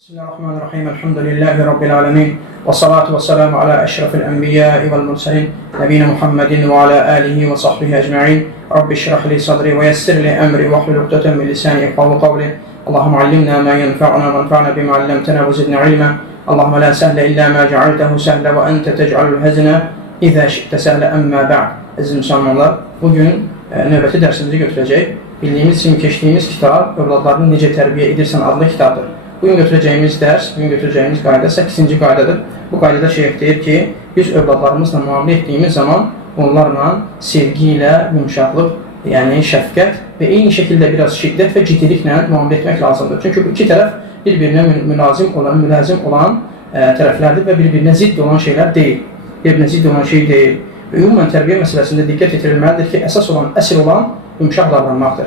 Bismillahirrahmanirrahim. Elhamdülillahi Rabbil alemin. Ve salatu ve selamu ala eşrefil enbiyai vel mursalin. Nebine Muhammedin ve ala alihi ve sahbihi ecma'in. Rabbi şirah li sadri ve yessir li emri ve ahlul ukdeten min lisani yefqahu kavli. Allahümme allimna ma yenfa'una ve enfa'na bima allamtana ve zidna ilma. Allahümme la sehle illa ma cealtehu sehle ve ente tec'alul hazine İza şi'te sehle emma ba'd. Aziz Müslümanlar, bugün növbəti dərsimizi götürəcək. Bildiyimiz kimi keçdiyimiz kitab Övladlarını Necə Tərbiyə Edirsən adlı kitabdır. Bugün götürəcəyimiz dərs, bugün götürəcəyimiz qayda 8-ci qaydadır. Bu qaydada şeyh deyir ki, biz övladlarımızla müamilə etdiyimiz zaman onlarla sevgi ilə yumuşaqlıq, yəni şəfqət və eyni şəkildə biraz şiddət və ciddiliklə müamilə etmək lazımdır. Çünki bu iki tərəf bir-birinə mülazim olan tərəflərdir və bir-birinə zidd olan şeylər deyil. Bir-birinə zidd olan şey deyil. Ümumən tərbiyə məsələsində diqqət yetirilməlidir ki, əsl olan yumuşaq davranmaqdır.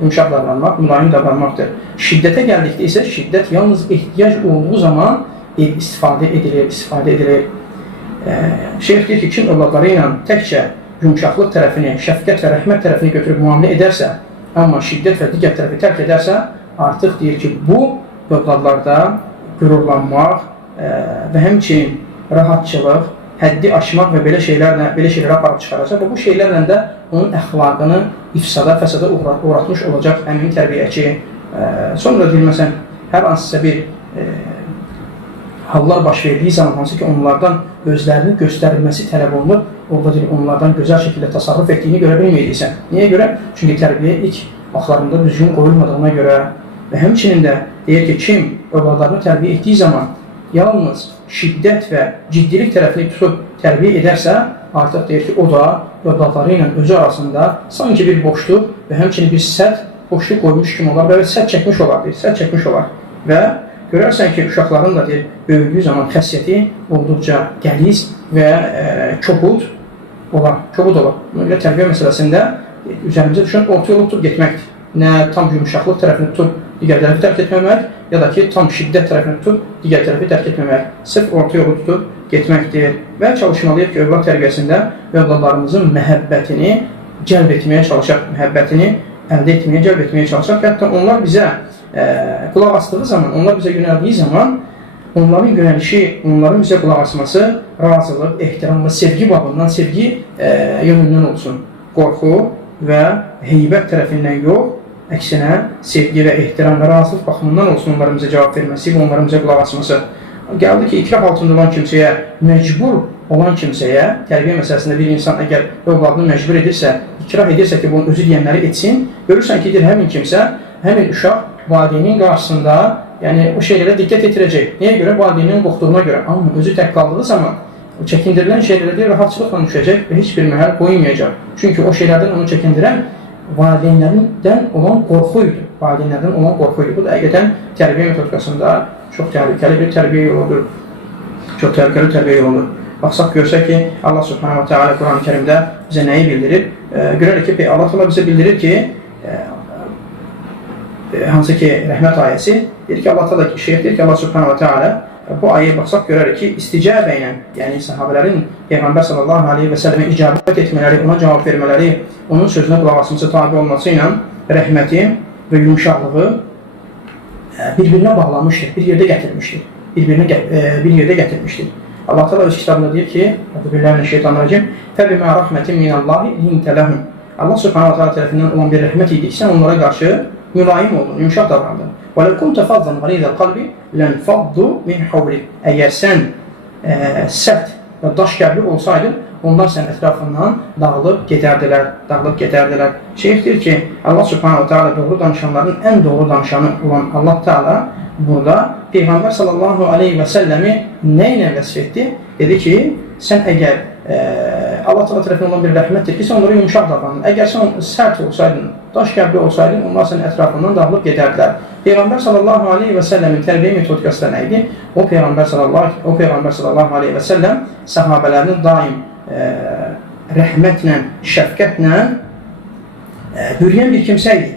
Yumuşaq davranmaq, mülayim davranmaqdır. Şiddətə gəldikdə isə şiddət yalnız ehtiyac olduğu zaman istifadə edilir. Şeyh deyir ki, kim övladları ilə təkcə yumuşaqlıq tərəfini, şəfqət və rəhmət tərəfini götürüb müamilə edərsə, amma şiddət və digər tərəfi tərk edərsə, artıq deyir ki, bu övladlarda qürurlanmaq və həmçinin rahatçılıq, həddi aşmaq və belə şeylərə aparıb çıxaracaq və bu şeylərlə də onun əxlaqını fəsada uğratmış olacaq həmin tərbiyəçi. Sonra deyilməsən, hər hansısa bir hallar baş verdiyi zaman, hansı ki onlardan özlərini göstərilməsi tələb olunur, orada deyil, onlardan gözəl şəkildə təsarruf etdiyini görə bilməyəcəksən. Niyə görə? Çünki tərbiyə ilk vaxtlarında düzgün qoyulmadığına görə və həmçinin də deyir ki, kim övladlarını tərbiyə etdiyi zaman yalnız şiddət və ciddilik tərəfini tutub tərbiyə edərsə, artıq deyir ki, o da övladları ilə özü arasında sanki bir boşluq və həmçinin bir sədd boşluq qoymuş kimi olar və sədd çəkmiş olar. Və görərsən ki, uşaqların da deyir, böyüdüyü zaman xəssiyyəti olduqca qəliz və kobud olar. Buna görə tərbiyə məsələsində üzərimizə düşən orta yolu tutub getməkdir. Nə tam yumuşaqlıq tərəfini tutub digər tərəfi tərk etməmək, ya da ki, tam şiddət tərəfini tutub digər tərəfi tərk etməmək. Sırf orta yolu tutub getməkdir. Və çalışmalıyıq ki, övlad tərbiyəsində övladlarımızın məhəbbətini cəlb etməyə çalışaq, məhəbbətini əldə etməyə, cəlb etməyə çalışaq. Hətta onlar bizə qulaq asdığı zaman, onlar bizə yönəldiyi zaman, onların yönəlişi, onların bizə qulaq asması razılıq, ehtiram və sevgi babından, sevgi yönündən olsun. Qorxu və heybət tərəfindən yox, əksinə sevgi və ehtiram və razılıq baxımından olsun onların bizə cavab verməsi və onların bizə qulaq asması. Gəldi ki, ikrah altında olan kimsəyə, məcbur olan kimsəyə, tərbiyə məsələsində bir insan əgər övladını məcbur edirsə, ikrah edirsə ki, bunun özü deyənləri etsin, görürsən ki, həmin kimsə, həmin uşaq valideynin qarşısında, yəni o şeylərə diqqət yetirəcək. Niyə görə? Valideynin qorxduğuna görə. Amma özü tək qaldığı zaman, o çəkindirilən şeylərə rahatçılıqla düşəcək və heç bir məhəl qoymayacaq. Çünki o şeylərdən onu çəkindirən valideynlərindən olan qorxuydu. Bu da həqiqətən tərbiyə metodikasında çox təhlükəli bir tərbiyə yoludur. Baxsaq görsək ki, Allah Subhanahu wa Ta'ala Quran-ı Kerimdə bizə nəyi bildirir? Görərək ki, Allah bizə bildirir ki, hansı ki, rəhmət ayəsi, deyir ki, Allah Subhanahu wa Ta'ala bu ayəyə baxsaq görərək ki, isticabə ilə, yəni sahabələrin Peyğəmbər sallallahu aleyhi və səlləmə icabət etmələri, ona cavab vermələri, onun sözünə qulaq asması, tabi olması ilə rəhməti və yumuşaqlığı bir-birinə bağlamışdır, bir yerdə gətirmişdir. Allah Teala öz kitabında deyir ki, Euzubillahimineşşeytanirracim, فَبِمَا رَحْمَةٍ مِنَ اللّٰهِ لِنْتَ لَهُمْ Allah Subhanahu Teala tərəfindən olan bir rəhmət idik, sən onlara qarşı mülayim oldun, yumuşaq davrandın. وَلَوْ كُنْتَ فَضًّا غَلِيظَ الْقَلْبِ لَنْفَضُّوا مِنْ حَوْلِكَ Əgər sən sərt və daş qəlbli olsaydın, onlar sənin ətrafından dağılıb gedərdilər. Şeyh deyir ki, Allah Subhanahu Teala doğru danışanların ən doğru danışanı olan Allah Teala burada Peyğəmbər sallallahu aleyhi və səlləmi nə ilə vəsf etdi? Dedi ki, sən əgər Allah Teala tərəfindən olan bir rəhmətdir ki, sən onlara yumuşaq davrandın. Əgər sən sərt olsaydın, daş qəlbli olsaydın, onlar sənin ətrafından dağılıb gedərdilər. Peyğəmbər sallallahu aleyhi və səlləmin tərbiyə metodikası da nə idi? O Peyğəmbər sallallahu aleyhi və səlləm sahabələrini daim rəhmətlə, şəfqətlə bürüyən bir kimsə idi.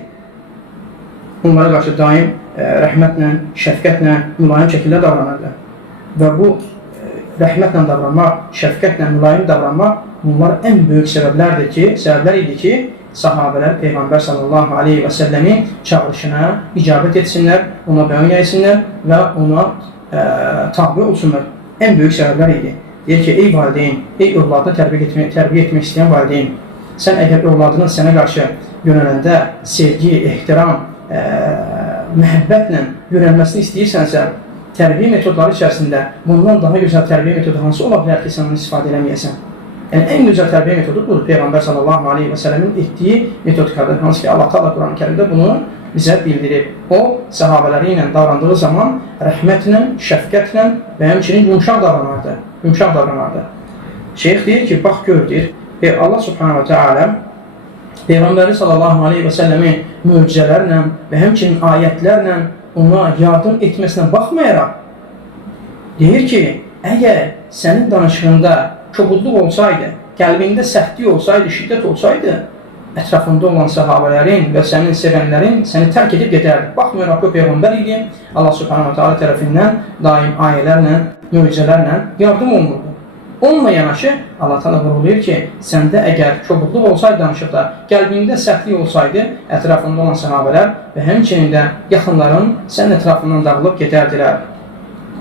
Onlara qarşı daim rəhmətlə, şəfqətlə, mülayim şəkildə davranırdı. Və bu rəhmətlə davranmaq, şəfqətlə, mülayim davranmaq bunlar ən böyük səbəblər idi ki, sahabələr Peyğəmbər sallallahu aleyhi və səlləmin çağırışına icabət etsinlər, ona bəyan etsinlər və ona tabi olsunlar. Ən böyük səbəblər idi. Deyir ki, ey valideyn, ey övladını tərbiyə etmək istəyən valideyn, sən əgər övladının sənə qarşı yönələndə sevgi, ehtiram, məhəbbətlə yönəlməsini istəyirsənsə, tərbiyə metodları içərisində bundan daha gözəl tərbiyə metodu hansı ola bilər ki, sən onu istifadə eləməyəsən? Yəni, ən gözəl tərbiyə metodu budur. Peyğəmbər sallallahu aleyhi və sələmin etdiyi metodikadır. Hansı ki, Allah Teala Quran-ı Kərimdə bunu bizə bildirir. O, sahabələri ilə davrandığı zaman rəhmətlə, şəfqətlə və həmçinin yumşaq davranardı. Şeyx deyir ki, bax gör, deyir, Allah subhanahu wa ta'ala Peyğəmbəri sallallahu aleyhi və səlləmi möcüzələrlə və həmçinin ayətlərlə ona yardım etməsinə baxmayaraq, deyir ki, əgər sənin danışığında kobudluq olsaydı, qəlbində sərtlik olsaydı, şiddət olsaydı, ətrafında olan sahabələrin və sənin sevənlərin səni tərk edib gedərdi. Baxmayaraq ki, o Peyğəmbər idi, Allah subhanahu wa ta'ala tərəfindən daim ayələrlə, möcüzələrlə yardım olunurdu. Onunla yanaşı, Allah Teala vurğulayır ki, səndə əgər kobudluq olsaydı danışıqda, qəlbində sərtlik olsaydı, ətrafında olan sahabələr və həmçinin də yaxınların sənin ətrafından dağılıb gedərdilər.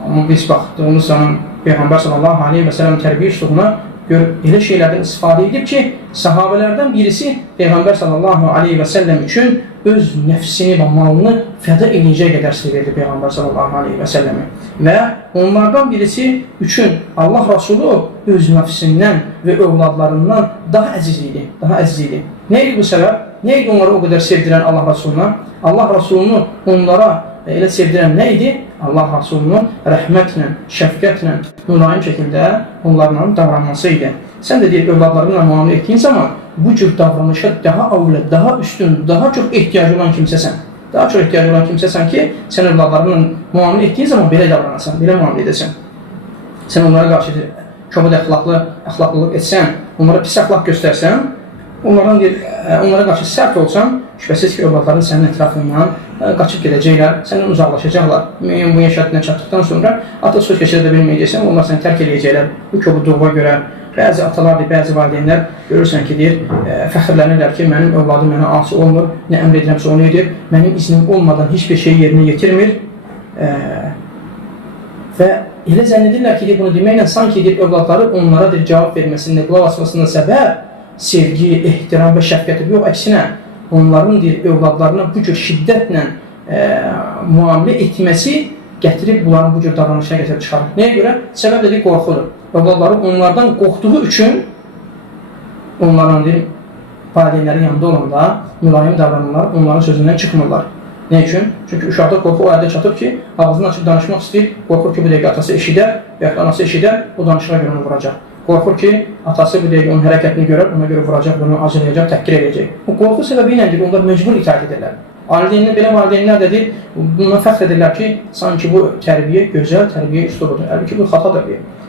Amma biz baxdığımız zaman Peyğəmbər sallallahu aleyhi və sələm tərbiyə üslubuna elə şeylərdən istifadə edib ki, sahabələrdən birisi Peyğəmbər sallallahu aleyhi və səlləm üçün öz nəfsini və malını fəda edəcək qədər sevirdi Peyğəmbər sallallahu aleyhi və səlləmi. Və onlardan birisi üçün Allah Rasulü öz nəfsindən və övladlarından daha əziz idi. Nə idi bu səbəb? Nə idi onları o qədər sevdirən Allah Rasuluna? Allah Rasulunu onlara elə sevdirən nə idi? Allah Rasulunu rəhmətlə, şəfqətlə, mülayim şəkildə onlarla davranması idi. Sən də deyib, övladlarınla müamilə etdiyin zaman bu cür davranışa daha avlə, daha üstün, daha çox ehtiyacı olan kimsəsən. Daha çox ehtiyacı olan kimsəsən ki, sən övladlarınla müamilə etdiyin zaman belə davranasan, belə müamilə edəsən. Sən onlara qarşı kobud əxlaqlılıq etsən, onlara pis əxlaq göstərsən, onlara qarşı sərt olsan, şübhəsiz ki, övladların sənin ətrafından qaçıb gedəcəklər, səndən uzaqlaşacaqlar. Müəyyən bu yaşadına çatdıqdan sonra ata söz keçirə də bilməyəcəksən, onlar səni tərk edəcəklər. Bu kobudluğa görə bəzi atalar, bəzi valideynlər görürsən ki, deyir, fəxirlənirlər ki, mənim övladım mənə asi olmur, nə əmr edirəmsə onu edir, mənim iznim olmadan heç bir şey yerinə yetirmir və elə zənn edirlər ki, bunu deməklə sanki övladları onlara cavab verməsində, qulaq asmasında səbəb sevgi, ehtiram və şəfqəti yox, əksinə onların övladlarına bu cür şiddətlə müamilə etməsi gətirib bunların bu cür davranışına gətirib çıxarır. Nəyə görə? Səbəb də qorxudur. Övladları onlardan qorxduğu üçün onların valideynlərin yanında olanda mülayim davranırlar, onların sözündən çıxmırlar. Nə üçün? Çünki uşaqda qorxu o əldə çatıb ki, ağzını açıb danışmaq istəyir, qorxur ki, bu dəqiqə atası eşidər və yaxud anası eşidər, o danışığa görə onu vuracaq. Qorxur ki, atası bu dəqiqə onun hərəkətini görər, ona görə vuracaq, bunu acılayacaq, təhqir edəcək. O qorxu səbəbi ilə onlar məcbur itaat edirlər. Belə valideynlər də deyir, bundan fəxr edirlər ki, sanki bu tərbiyə gözəl tərbiyə üslubudur. Əlbəttə ki, bu xatadır.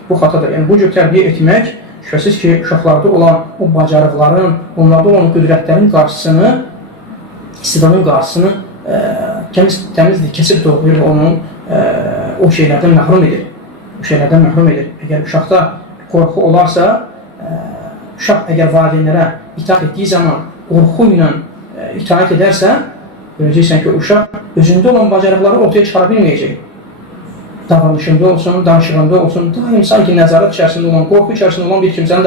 Bu xatadır. Yəni, bu cür tərbiyə etmək, şübhəsiz ki, uşaqlarda olan o bacarıqların, onlarda olan qüdrətlərin qarşısını, istedadın qarşısını təmizdir, kəsib doğrayır və onu o şeylərdən məhrum edir. Əgər uşaqda qorxu olarsa, uşaq əgər valideynlərə itaat etdiyi zaman qorxu ilə itaat edərsə, görəcəksən ki, uşaq özündə olan bacarıqları ortaya çıxara bilməyəcək. Davranışında olsun, danışığında olsun, daim sanki nəzarət içərisində olan, qorxu içərisində olan bir kimsənin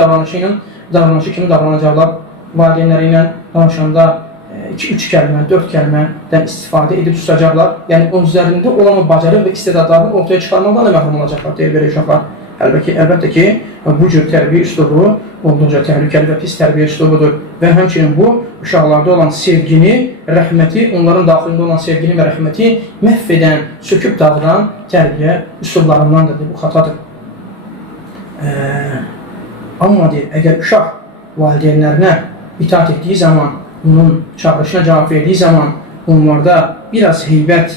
davranışı kimi davranacaqlar. Valideynləri ilə danışanda 2-3 kəlmə, 4 kəlmədən istifadə edib susacaqlar. Yəni, onun üzərində olan o bacarıq və istedadlarını ortaya çıxarmaqdan da məhrum olacaqlar, deyir belə uşaqlar. Əlbəttə ki, bu cür tərbiyə üslubu olduqca təhlükəli və pis tərbiyə üslubudur və həmçinin bu, uşaqlarda olan sevgini, rəhməti, onların daxilində olan sevgini və rəhməti məhv edən, söküb dağıdan tərbiyə üslublarındandır, bu xatadır. Amma deyir, əgər uşaq valideynlərinə itaat etdiyi zaman, onun çağırışına cavab verdiyi zaman onlarda biraz heybət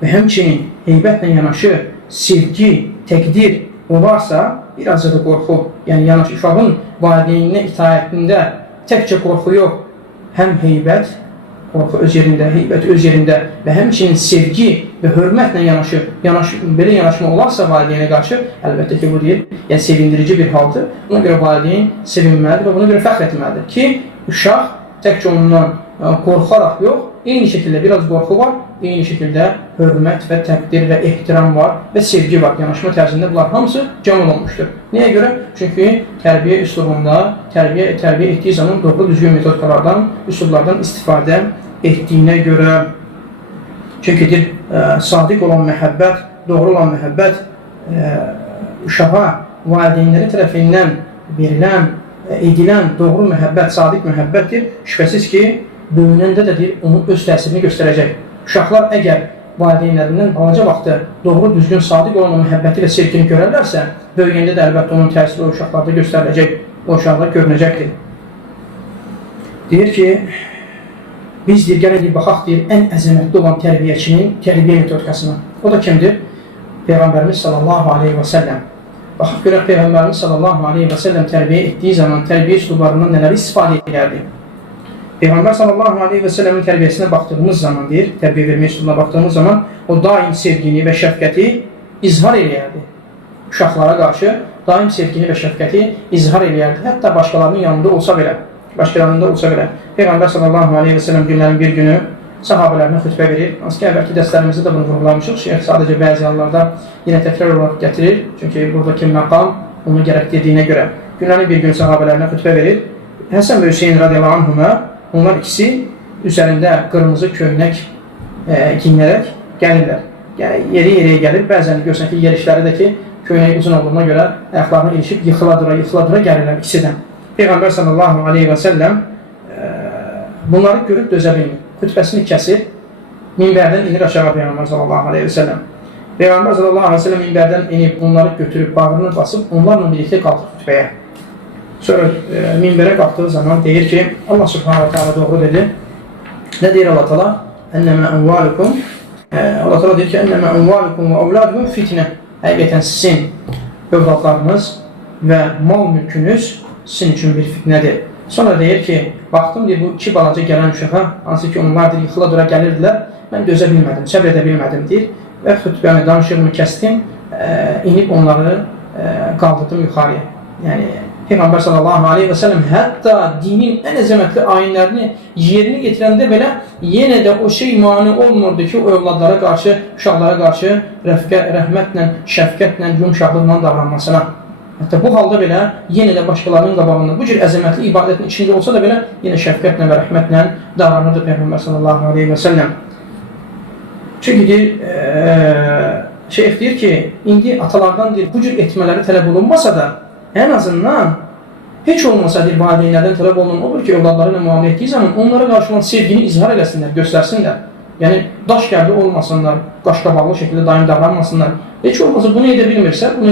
və həmçinin heybətlə yanaşı sevgi, təqdir olarsa, birazca da qorxu, yəni yanaşı uşağın valideyninə itaətində təkcə qorxu yox, həm heybət, qorxu öz yerində, heybət öz yerində və həmçinin sevgi və hörmətlə belə yanaşma olarsa valideynə qarşı, əlbəttə ki, bu deyil, yəni sevindirici bir haldır. Buna görə valideyn sevinməlidir və buna görə fəxr etməlidir ki, uşaq təkcə ondan qorxaraq yox, eyni şəkildə biraz qorxu var, eyni şəkildə hörmət və təqdir və ehtiram var və sevgi var. Yanaşma tərzində bunlar hamısı cəm olunmuşdur. Nəyə görə? Çünki tərbiyə üslubunda, tərbiyə etdiyi zaman doğru düzgün metodikalardan, üslublardan istifadə etdiyinə görə, çünki sadiq olan məhəbbət, doğru olan məhəbbət uşağa valideynləri tərəfindən verilən, edilən doğru məhəbbət, sadiq məhəbbətdir. Şübhəsiz ki, böyünəndə də onun öz təsirini göstərəcək. Uşaqlar əgər valideynlərindən balaca vaxtı doğru, düzgün, sadiq olan o məhəbbəti və sevgini görərlərsə, böyüyəndə də əlbəttə onun təsiri o uşaqlarda göstəriləcək, o uşaqlar görünəcəkdir. Deyir ki, biz gəlin baxaq deyir, ən əzəmətli olan tərbiyəçinin tərbiyə metodikasına. O da kimdir? Peyğəmbərimiz sallallahu aleyhi və səlləm. Baxaq görək Peyğəmbərimiz sallallahu aleyhi və səlləm tərbiyə etdiyi zaman tərbiyə üslublarından nələri istifadə edərdi? Peyğəmbər sallallahu aleyhi və səlləmin tərbiyəsinə baxdığımız zaman deyir, tərbiyə vermə üslubuna baxdığımız zaman o daim sevgini və şəfqəti izhar eləyərdi. Uşaqlara qarşı daim sevgini və şəfqəti izhar eləyərdi. Hətta başqalarının yanında olsa belə, Peyğəmbər sallallahu aleyhi və səlləm günlərin bir günü sahabələrinə xütbə verir. Hansı ki, əvvəlki dərslərimizdə də bunu vurgulamışıq. Şeyx sadəcə bəzi hallarda yenə təkrar olaraq gətirir. Çünki buradakı məqam onu gərəkdirdiyinə görə. Günlərin bir günü sahabələrinə xütbə verir. Həsən və Hüseyin radiyallahu anhuma, onlar ikisi üzərində qırmızı köynək giyinərək gəlirlər. Yeri gəlir, bəzən görsən ki, yerişləri də ki, köynək uzun olduğuna görə ayaqlarını ilişib yıxıla-dura gəlirlər ikisidən. Peyğəmbər sallallahu aleyhi və səlləm bunları görüb dözə bilmir. Xütbəsini kəsir, minbərdən inir aşağı Peyğəmbər sallallahu aleyhi və səlləm. Peyğəmbər sallallahu aleyhi və səlləm minbərdən inib, bunları götürüb, bağrını basıb, onlarla birlikdə qalxır xütbəyə. Sonra minbərə qalxdığı zaman deyir ki, Allah subhanahu ta'ala doğru dedi. Nə deyir Allah ta'ala? Ennəmə ənvalukum. Allah ta'ala deyir ki, ennəmə ənvalukum və avladukum fitnə. Həqiqətən sizin övladlarınız və mal mülkünüz sizin üçün bir fitnədir. Sonra deyir ki, baxdım deyir, bu iki balaca gələn uşağa, hansı ki onlar deyir, yıxıla-dura gəlirdilər, mən dözə bilmədim, səbr edə bilmədim deyir və xütbəmi, danışığımı kəsdim, inib onları qaldırdım yuxarıya. Yəni, Peyğəmbər sallallahu aleyhi və səlləm hətta dinin ən əzəmətli ayinlərini yerinə getirəndə belə yenə də o şey mani olmurdu ki, o övladlara qarşı, uşaqlara qarşı rəhmətlə, şəfqətlə, yumşaqlıqla davranmasına. Hətta bu halda belə yenə də başqalarının qabağında bu cür əzəmətli ibadətin içində olsa da belə yenə şəfqətlə və rəhmətlə davranırdı Peyğəmbər sallallahu aleyhi və səlləm. Çünki deyir, şeyx deyir ki, indi atalardan deyir, bu cür etmələri tələb olunmasa da, ən azından heç olmasa deyir, valideynlərdən tələb olunan odur ki, övladları ilə müamilə etdiyi zaman onlara qarşı olan sevgini izhar eləsinlər, göstərsinlər. Yəni, daş gəldi olmasınlar, qaşqabaqlı şəkildə daim davranmasınlar. Heç olmasa bunu edə bilmirsə, bunu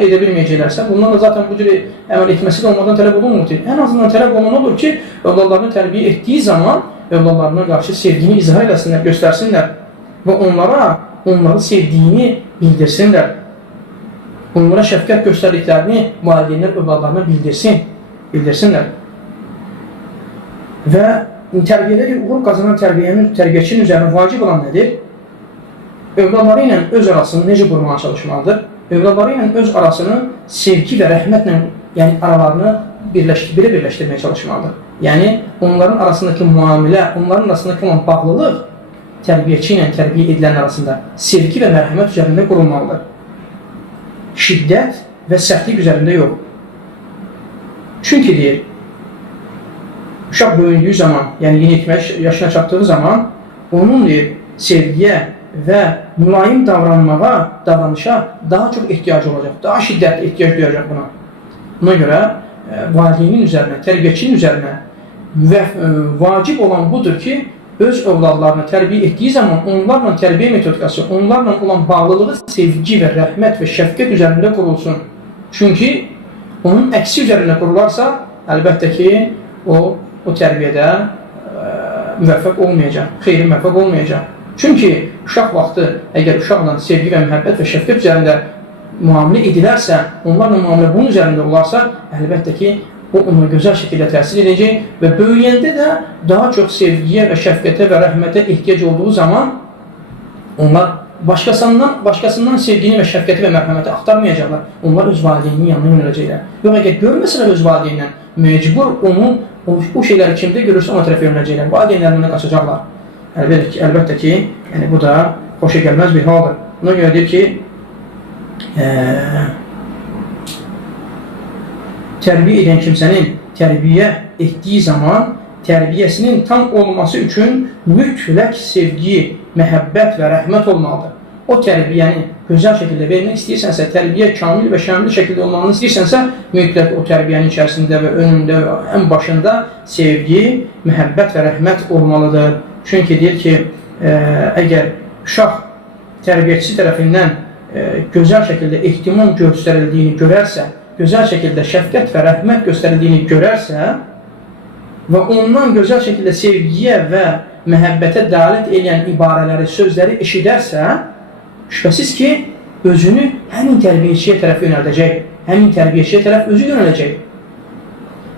edə bilməyəcəklərsə, bundan da zaten bu cür əməl etməsi də onlardan tələb olunmur. Ən azından tələb olunan odur ki, övladlarını tərbiyə etdiyi zaman övladlarına qarşı sevgini izhar eləsinlər, göstərsinlər və onları sevdiyini bildirsinlər. Onlara şəfqət göstərdiklərini valideynlər övladlarına bildirsinlər. Və tərbiyədə uğur qazanan tərbiyəçinin üzərinə vacib olan nədir? Övladları ilə öz arasını necə qurmağa çalışmalıdır? Övladları ilə öz arasını sevgi və rəhmətlə, yəni aralarını birləşdirməyə çalışmalıdır. Yəni, onların arasındakı müamilə, onların arasındakı olan bağlılıq tərbiyəçi ilə tərbiyə edilən arasında sevgi və mərhəmət üzərində qurulmalıdır. Şiddət və sərtlik üzərində yox. Çünki deyir, uşaq böyündüyü zaman, yəni yeniyetmə yaşına çatdığı zaman, onun deyir, sevgiyə və mülayim davranışa daha çox ehtiyacı olacaq, daha şiddətli ehtiyac duyacaq buna. Buna görə valideynin üzərinə, tərbiyəçinin üzərinə vacib olan budur ki, öz övladlarını tərbiyə etdiyi zaman onlarla tərbiyə metodikası, onlarla olan bağlılığı sevgi və rəhmət və şəfqət üzərində qurulsun. Çünki onun əksi üzərində qurularsa, əlbəttə ki, o tərbiyədə müvəffəq olmayacaq, xeyri müvəffəq olmayacaq. Çünki uşaq vaxtı, əgər uşaqla sevgi və məhəbbət və şəfqət üzərində müamilə edilərsə, onlarla müamilə bunun üzərində olarsa, əlbəttə ki, o ona gözəl şəkildə təsir edəcək və böyüyəndə də daha çox sevgiyə və şəfqətə və rəhmətə ehtiyac olduğu zaman onlar başqasından sevgini və şəfqəti və mərhəməti axtarmayacaqlar. Onlar öz valideyninin yanına yönələcəklər. Yox, əgər görməsələr öz valideynindən, məcbur onun o şeyləri kimdə görürsə ona tərəf yönələcəklər. Valideynlərindən qaçacaqlar. Əlbəttə ki, yəni bu da xoşa gəlməz bir haldır. Buna görə deyir ki, tərbiyə edən kimsənin tərbiyə etdiyi zaman tərbiyəsinin tam olması üçün mütləq sevgi, məhəbbət və rəhmət olmalıdır. O tərbiyəni gözəl şəkildə vermək istəyirsənsə, tərbiyə kamil və şamil şəkildə olmağını istəyirsənsə, mütləq o tərbiyənin içərisində və önündə və ən başında sevgi, məhəbbət və rəhmət olmalıdır. Çünki deyir ki, əgər uşaq tərbiyəçisi tərəfindən gözəl şəkildə ehtimam göstərildiyini görərsə, gözəl şəkildə şəfqət və rəhmət göstərildiyini görərsə və ondan gözəl şəkildə sevgiyə və məhəbbətə dəlalət edən ibarələri, sözləri eşidərsə, şübhəsiz ki, özünü həmin tərbiyəçiyə tərəf yönəldəcək, həmin tərbiyəçiyə tərəf özü yönələcək.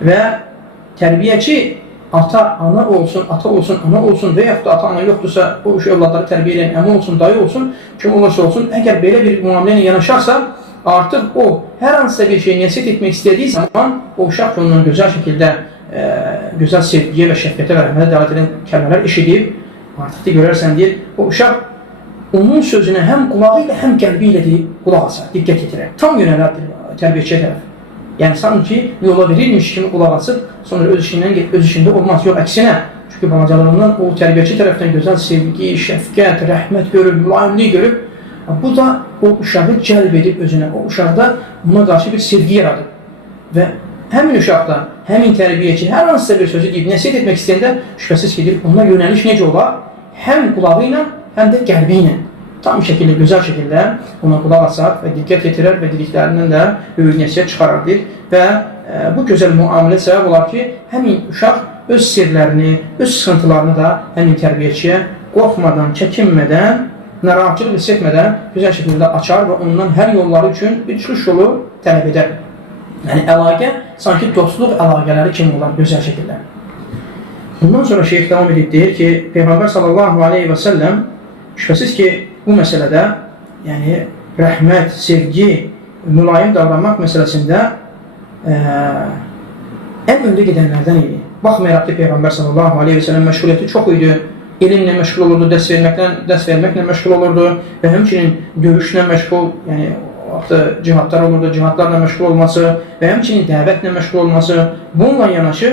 Və tərbiyəçi ata, ana olsun, ana olsun və yaxud da ata, ana yoxdursa, o övladları tərbiyə edən əmi olsun, dayı olsun, kim olursa olsun, əgər belə bir müamilə ilə yanaşarsa, artıq o, hər hansısa bir şey nəsiyyət etmək istədiyi zaman, o uşaq ondan gözəl şəkildə gözəl sevgiyə və şəfqətə və rəhmətə dəlalət edən kəlmələr eşidib, artıq da görərsən deyir, o uşaq onun sözünə həm qulağı ilə, həm qəlbi ilə qulaq asar, diqqət etirər. Tam yönələr tərbiyəçiyə tərəf. Yəni, sanki yola verilmiş kimi qulaq asıb, sonra öz işində olmaz. Yox, əksinə. Çünki balacalığından o tərbiyəçi tərəfdən gözəl sevgi, şəfqət, rəhmət görüb, mülayimlik görüb, bu da o uşağı cəlb edib özünə. O uşaqda buna qarşı bir sevgi yaradır. Və həmin uşaqda, həmin tərbiyəçi hər hansısa bir sözü deyib, nəsiyyət etmək istəyəndə şübhəsiz ki, ona yönəliş necə olar? Həm qulağı ilə, həm də qəlbi ilə. Tam şəkildə, gözəl şəkildə ona qulaq asar və diqqət yetirər və dediklərindən də böyük nəsiyyət çıxarardır. Və bu gözəl müamilə səbəb olar ki, həmin uşaq öz sirlərini, öz sıxıntılarını da həmin tərbiyəçiyə qorxmadan, çəkinmədən, narahatçılıq hiss etmədən gözəl şəkildə açar və ondan hər yolları üçün bir çıxış yolu tələb edər. Yəni, əlaqə sanki dostluq əlaqələri kimi olar gözəl şəkildə. Bundan sonra şeyh devam edib deyir ki, Peyğəmbər sallallahu aleyhi və səlləm şübhəsiz ki, bu məsələdə, yəni rəhmət, sevgi, mülayim davranmaq məsələsində ən öndə gedənlərdən idi. Baxmayaraq ki, Peyğəmbər sallallahu aleyhi və səlləm məşğuliyyəti çox idi, elmlə məşğul olurdu, dərs verməklə məşğul olurdu və həmçinin döyüşlə məşğul, yəni cihadlar olurdu, cihadlarla məşğul olması və həmçinin dəvətlə məşğul olması. Bununla yanaşı,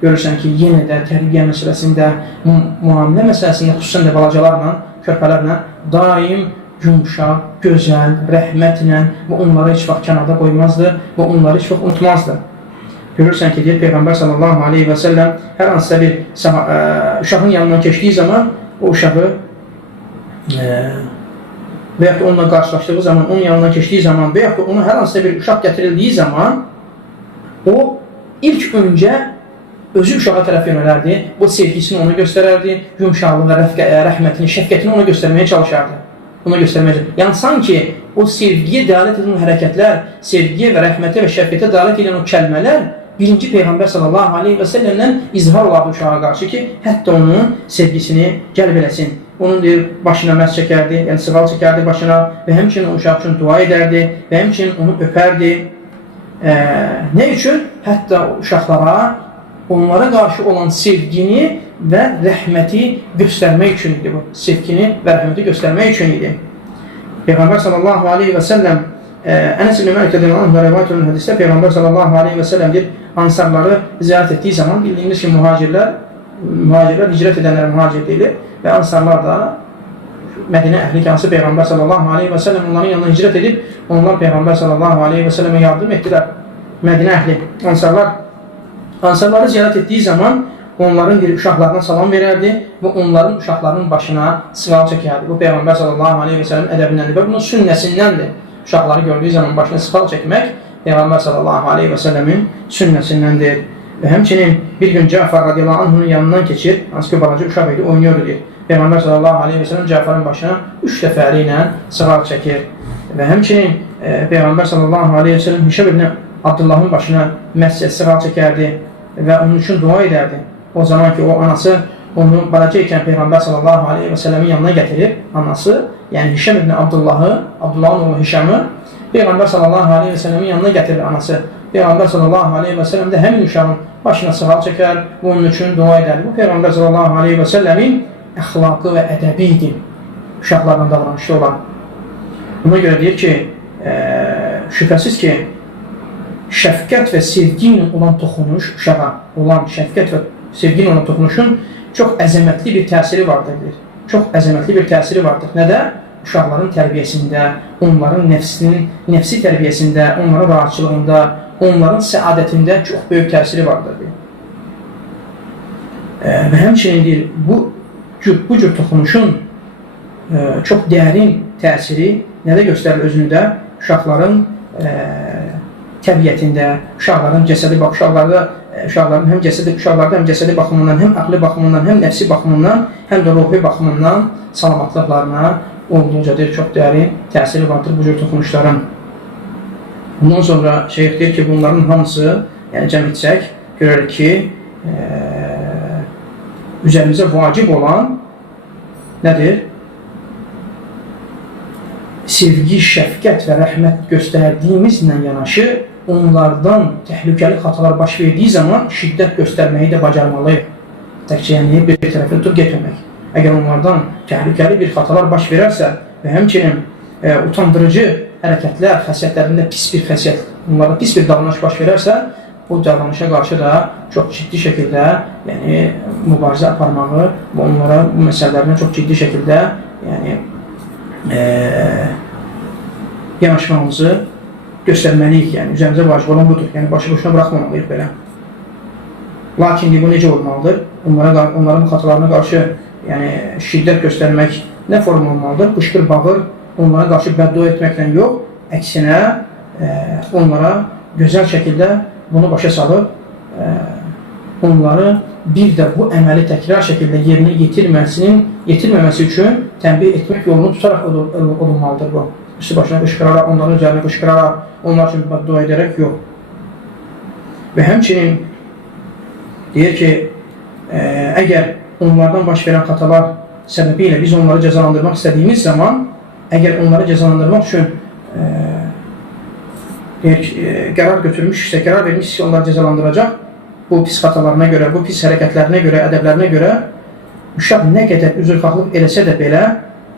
görürsən ki, yenə də tərbiyə məsələsində, müamilə məsələsində, xüsusən də balacalarla, körpələrlə daim yumuşaq, gözəl, rəhmətlə və onları heç vaxt kənarda qoymazdı və onları heç vaxt unutmazdı. Görürsən ki, deyir Peyğəmbər sallallahu aleyhi və səlləm hər hansısa bir uşağın yanından keçdiyi zaman, o uşağı və yaxud da onunla qarşılaşdığı zaman, onun yanından keçdiyi zaman və yaxud da ona hər hansısa bir uşaq gətirildiyi zaman, o ilk öncə özü uşağa tərəf yönələrdi, bu sevgisini ona göstərərdi, yumşaqlığı, rəhmətini, şəfqətini ona göstərməyə çalışardı. Yəni, sanki o sevgiyə dəlalət edən o hərəkətlər, sevgiyə və rəhmətə və şəfqətə dəlalət edən o kəlmələr birinci Peyğəmbər sallallahu aleyhi və səlləmdən izhar olardı uşağa qarşı ki, hətta onun sevgisini cəlb eləsin. Onun başına məhz çəkərdi, yəni sığal çəkərdi başına və həmçinin uşaq üçün dua edərdi və həmçinin onu öpərdi. Nə üçün? Hətta uşaqlara onlara qarşı olan sevgini və rəhməti göstərmək üçün idi bu. Sevgini və rəhməti göstərmək üçün idi. Peyğəmbər sallallahu aleyhi və səlləm Ənəs ibn Məlik rəziyallahu anhu rivayət olunan hədisdə Peyğəmbər sallallahu aleyhi və səlləm deyir, ansarları ziyarət etdiyi zaman bildiyimiz ki, mühacirlər hicrət edənlərə mühacir deyilir və ansarlar da Mədinə əhli hansı Peyğəmbər sallallahu aleyhi və səlləm onların yanına hicrət edib, onlar Peyğəmbər sallallahu aleyhi və səlləmə yardım etdilər. Mədinə əhli ansarları ziyarət etdiyi zaman onların uşaqlarına salam verərdi və onların uşaqlarının başına sığal çəkərdi. Bu Peyğəmbər sallallahu aleyhi və səlləm ədəbindəndir və bunun sünnəsindəndir. Uşaqları gördüyü zaman başına sığal çəkmək Peyğəmbər sallallahu aleyhi və səlləmin sünnəsindəndir. Və həmçinin bir gün Cəfər radiyallahu anhunun yanından keçir, hansı ki balaca uşaq idi, oynuyordu deyir. Peyğəmbər sallallahu aleyhi və səlləm Cəfərin başına 3 dəfəli ilə sığal çəkir. Və həmçinin Peyğəmbər sallallahu aleyhi və səlləm Hişam ibn Abdullahın başına məscid sığal çəkərdi və onun üçün dua edərdi. O zaman ki, o anası onu balaca ikən Peyğəmbər sallallahu aleyhi və səlləmin yanına gətirib, anası, yəni Hişam ibn Abdullahın oğlu Hişamı Peyğəmbər sallallahu aleyhi və səlləmin yanına gətirir anası. Peyğəmbər sallallahu aleyhi və səlləm də həmin uşağın başına sığal çəkər, onun üçün dua edər. Bu Peyğəmbər sallallahu aleyhi və səlləmin əxlaqı və ədəbi idi uşaqlarla davranışda olan. Buna görə deyir ki, şübhəsiz ki, şəfqət və sevgi ilə olan toxunuş, uşağa olan şəfqət və sevgi ilə olan toxunuşun çox əzəmətli bir təsiri vardır. Çox əzəmətli bir təsiri vardır. Nədə? Uşaqların tərbiyəsində, onların nəfsi tərbiyəsində, onların rahatçılığında, onların səadətində çox böyük təsiri vardır. Və həmçinin deyir, bu cür toxunuşun çox dərin təsiri nədə göstərir özünü də? Uşaqların təbiətində, uşaqların cəsədi, uşaqların həm cəsədi baxımından, həm aqli baxımından, həm nəfsi baxımından, həm də ruhi baxımından salamatlıqlarına olduqca çox dərin təsiri vardır bu cür toxunuşların. Bundan sonra şeyh deyir ki, bunların hamısı, yəni cəm etsək, görürük ki, üzərimizə vacib olan nədir? Sevgi, şəfqət və rəhmət göstərdiyimizlə yanaşı, onlardan təhlükəli xatalar baş verdiyi zaman şiddət göstərməyi də bacarmalıyıq. Təkcə yəni bir tərəfini tutub getməmək. Əgər onlardan təhlükəli bir xatalar baş verərsə və həmçinin utandırıcı hərəkətlər, xəsiyyətlərində pis bir xəsiyyət, onlarda pis bir davranış baş verərsə, bu davranışa qarşı da çox ciddi şəkildə mübarizə aparmağı və onlara bu məsələlərdən çox ciddi şəkildə yanaşmamızı göstərməliyik. Yəni, üzərimizə vacib olan budur. Yəni, başı boşuna buraxmamalıyıq belə. Lakin bu necə olmalıdır? Onların xatalarına qarşı şiddət göstərmək nə form olmalıdır? Qışqır, bağır, onlara qarşı bəddua etməklə yox, əksinə onlara gözəl şəkildə bunu başa salıb, onları bir də bu əməli təkrar şəkildə yerinə yetirməməsi üçün tənbih etmək yolunu tutaraq olunmalıdır bu. Üstü başına qışqıraraq, onların üzərinə qışqıraraq, onlar üçün bəddua edərək yox. Və həmçinin deyir ki, əgər onlardan baş verən xatalar səbəbilə biz onları cəzalandırmaq istədiyimiz zaman, əgər onları cəzalandırmaq üçün qərar götürmüşsə, qərar vermişsə onları cəzalandıracaq, bu pis xatalarına görə, bu pis hərəkətlərinə görə, ədəblərinə görə uşaq nə qədər üzrxahlıq eləsə də belə,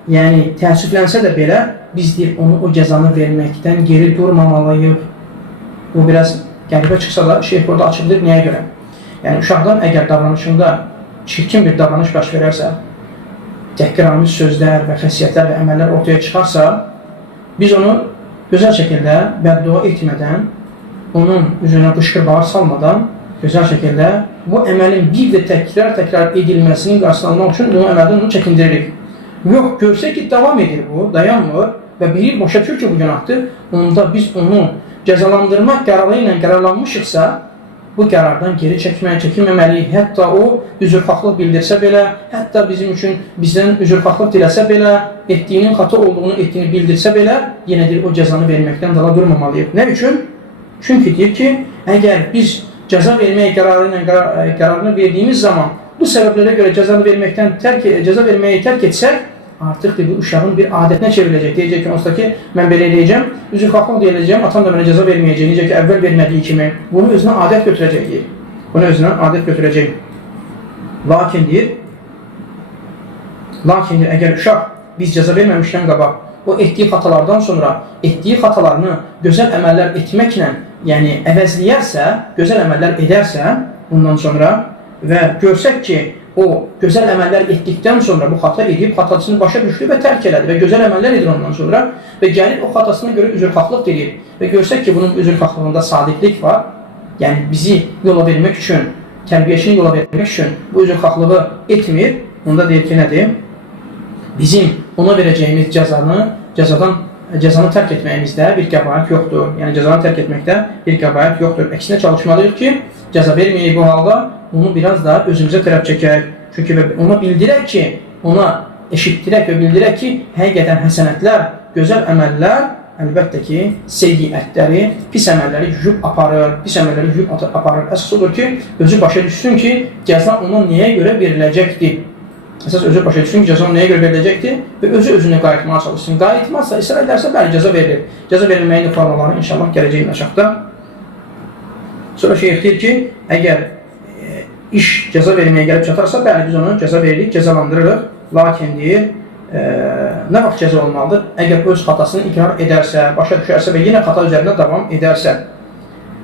yəni təəssüflənsə də belə, biz deyir, onu o cəzanı verməkdən geri durmamalıyıq. Bu biraz qəribə çıxsa da, şeyh burada açıqdır, nəyə görə? Yəni, uşaqdan əgər davranışında çirkin bir davranış baş verərsə, təhqiramiz sözlər və xəsiyyətlər və əməllər ortaya çıxarsa, biz onu gözəl şəkildə bəddua etmədən, onun üzrünə qışqır bağır salmadan, gözəl şəkildə bu əməlin bir də təkrar edilməsinin qarşısını almaq üçün bunu əməldən onu çəkindiririk. Yox, görsək ki, davam edir bu, dayanmır və biri başa düşür ki, bu günahdır, onda biz onu cəzalandırmaq qərarı ilə qərarlanmışıqsa, bu qərardan geri çəkilməməliyik. Hətta o üzrxahlıq bildirsə belə, hətta bizim üçün bizdən üzrxahlıq diləsə belə, etdiyinin xata olduğunu bildirsə belə, yenə deyir, o cəzanı verməkdən dala durmamalıyıq. Nə üçün? Çünki deyir ki, əgər biz cəza vermək qərarını verdiyimiz zaman bu səbəblərə görə cəza verməyi tərk etsək, artıq bu uşağın bir adətinə çevriləcək. Deyəcək ki, onsuz da ki, mən belə eləyəcəm, üzrxahlıq deyiləcəm, atam da mənə cəza verməyəcək, necə ki, əvvəl vermədiyi kimi. Bunu özünə adət götürəcək, deyir. Bunu özünə adət götürəcək. Lakin deyir, əgər uşaq biz cəza verməmişdən qabaq, o etdiyi xatalardan sonra etdiyi xatalarını gözəl əməllər etməklə, yəni əvəzləyərsə, gözəl əməllər edərsə, ondan sonra və görsək ki, o gözəl əməllər etdikdən sonra bu xata edib, xatasını başa düşdü və tərk elədi və gözəl əməllər edir ondan sonra və gəlir o xatasına görə üzrxahlıq edir və görsək ki, bunun üzrxahlığında sadiqlik var, yəni bizi yola vermək üçün, tərbiyəçini yola vermək üçün bu üzrxahlığı etmir, onda deyir ki, nədir? Bizim ona verəcəyimiz cəzanı tərk etməyimizdə bir qəbahət yoxdur. Yəni, cəzanı tərk etməkdə bir qəbahət yoxdur. Əksinə çalışmalıyıq ki, cəza verməyək bu halda, onu biraz da özümüzə tərəf çəkək. Çünki ona bildirək ki, ona eşitdirək və bildirək ki, həqiqətən həsənətlər, gözəl əməllər, əlbəttə ki, seyyiətləri, pis əməlləri yuyub aparır. Əsas odur ki, özü başa düşsün ki, cəza ona nəyə görə veriləcəkdir. Əsas özü başa düşsün ki, cəza ona nəyə görə veriləcəkdir və özü özünə qayıtmağa çalışsın. Qayıtmazsa, israr edərsə, bəli, cəza verilir. Cəza verilməyin formalarını inşallah gələcək məşaqda Sonra şeyx deyir ki, əgər iş cəza verməyə gəlib çatarsa, bəli, biz onu cəza veririk, cəzalandırırıq. Lakin deyir, nə vaxt cəza olmalıdır? Əgər öz xatasını iqrar edərsə, başa düşərsə və yenə xata üzərində davam edərsə,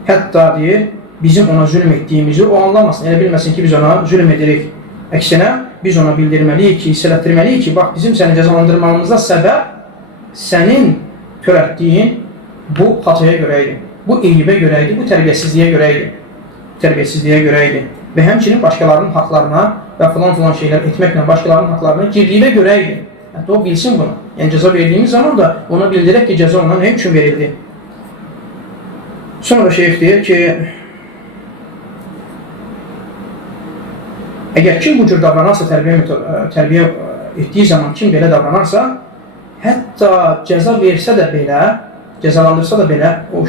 hətta deyir, bizim ona zülm etdiyimizi o anlamasın, elə bilməsin ki, biz ona zülm edirik. Əksinə, biz ona bildirməliyik ki, hissələtdirməliyik ki, bax, bizim səni cəzalandırmamıza səbəb sənin törətdiyin bu xataya görə idi, bu eybə görə idi, bu tərbiyəsizliyə görə idi, tərbiyəsizliyə görə idi və həmçinin başqalarının haqlarına və filan şeylər etməklə başqalarının haqlarına girdiyinə görə idi. Hətta o bilsin bunu. Yəni, cəza verdiyimiz zaman da ona bildirək ki, cəza ona nə üçün verildi? Sonra şeyx deyir ki, əgər kim bu cür davranarsa, tərbiyə etdiyi zaman kim belə davranarsa, hətta cəza versə də belə, cəzalandırsa da belə o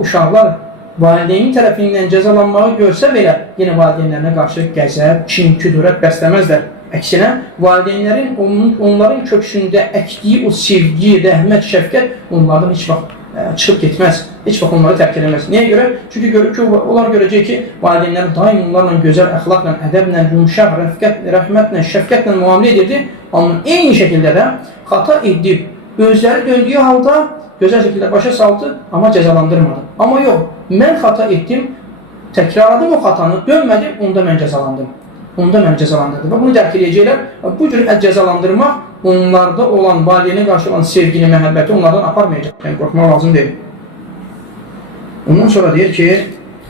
uşaqlar valideynin tərəfindən cəzalanmağı görsə belə, yenə valideynlərinə qarşı qəzəb, kin, küdurət bəsləməzlər. Əksinə, valideynlərin onların köksündə əkdiyi o sevgi, rəhmət, şəfqət onlardan heç vaxt çıxıb getməz, heç vaxt onları tərk eləməz. Niyə görə? Çünki görür ki, onlar görəcək ki, valideynlər daim onlarla gözəl əxlaqla, ədəblə, yumşaq, rəhmətlə, şəfqətlə müamilə edirdi. Amma eyni şəkildə də xata edib, özləri döndüyü halda gözəl şəkildə başa saldı, amma cəzalandırmadı. Amma yox, mən xata etdim, təkrarladım o xatanı, dönmədim, onda mən cəzalandım. Onda mən cəzalandırdım. Və bunu dərk edəcəklər. Bu cür cəzalandırmaq onlarda olan, valideynə qarşı olan sevgini, məhəbbəti onlardan aparmayacaq. Yəni, qorxmaq lazım deyil. Ondan sonra deyir ki,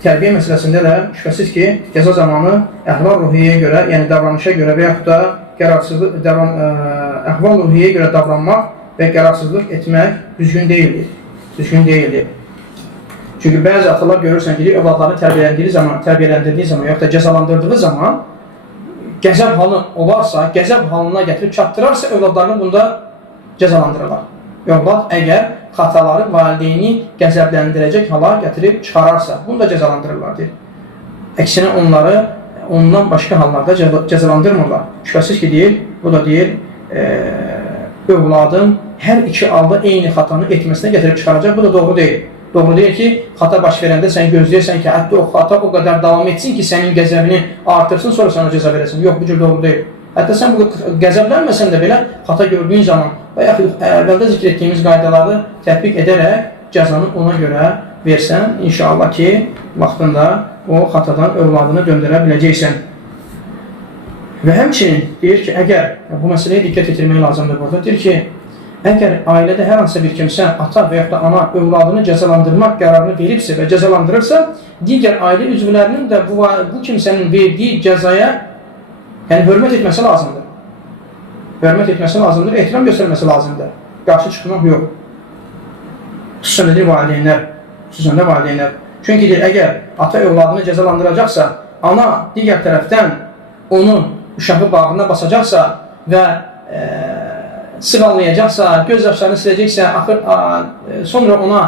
tərbiyə məsələsində də şübhəsiz ki, cəza zamanı əhval-ruhiyyəyə görə, yəni davranışa görə və yaxud da əhval-ruhiyyəyə görə davranmaq və qərarsızlıq etmək düzgün deyildir. Düzgün deyildir. Çünki bəzi atalar görürsən ki, övladlarını tərbiyələndirdiyi zaman, yaxud da cəzalandırdığı zaman qəzəb halı olarsa, qəzəb halına gətirib çatdırarsa, övladlarını bunda cəzalandırırlar. Övlad əgər xataları valideyni qəzəbləndirəcək hala gətirib çıxararsa, bunu da cəzalandırırlar, deyir. Əksinə onları ondan başqa hallarda cəzalandırmırlar. Şübhəsiz ki, deyir, bu da deyir, övladın hər iki halda eyni xatanı etməsinə gətirib çıxaracaq, bu da doğru deyil. Doğru deyil ki, xata baş verəndə sən gözləyirsən ki, hətta o xata o qədər davam etsin ki, sənin qəzəbini artırsın, sonra sana cəza verəsin. Yox, bu cür doğru deyil. Hətta sən bu qəzəblənməsən də belə xata gördüyün zaman və yaxud əvvəldə zikr etdiyimiz qaydaları tətbiq edərək cəzanı ona görə versən, inşallah ki, vaxtında o xatadan övladını döndürə biləcəksən. Və həmçinin deyir ki, əgər, bu məsələyə diqqət etirmək lazımdır burada, deyir ki, əgər ailədə hər hansısa bir kimsə, ata və yaxud da ana övladını cəzalandırmaq qərarını veribsə və cəzalandırırsa, digər ailə üzvlərinin də bu kimsənin verdiyi cəzaya hörmət etməsi lazımdır. Hörmət etməsi lazımdır, ehtiram göstərməsi lazımdır. Qarşı çıxmaq yox. Xüsusən də valideynlər. Çünki deyir, əgər ata övladını cəzalandıracaqsa, ana digər tərəfdən onu uşağı bağrına basacaqsa və sığallayacaqsa, göz yaşlarını siləcəksə, sonra ona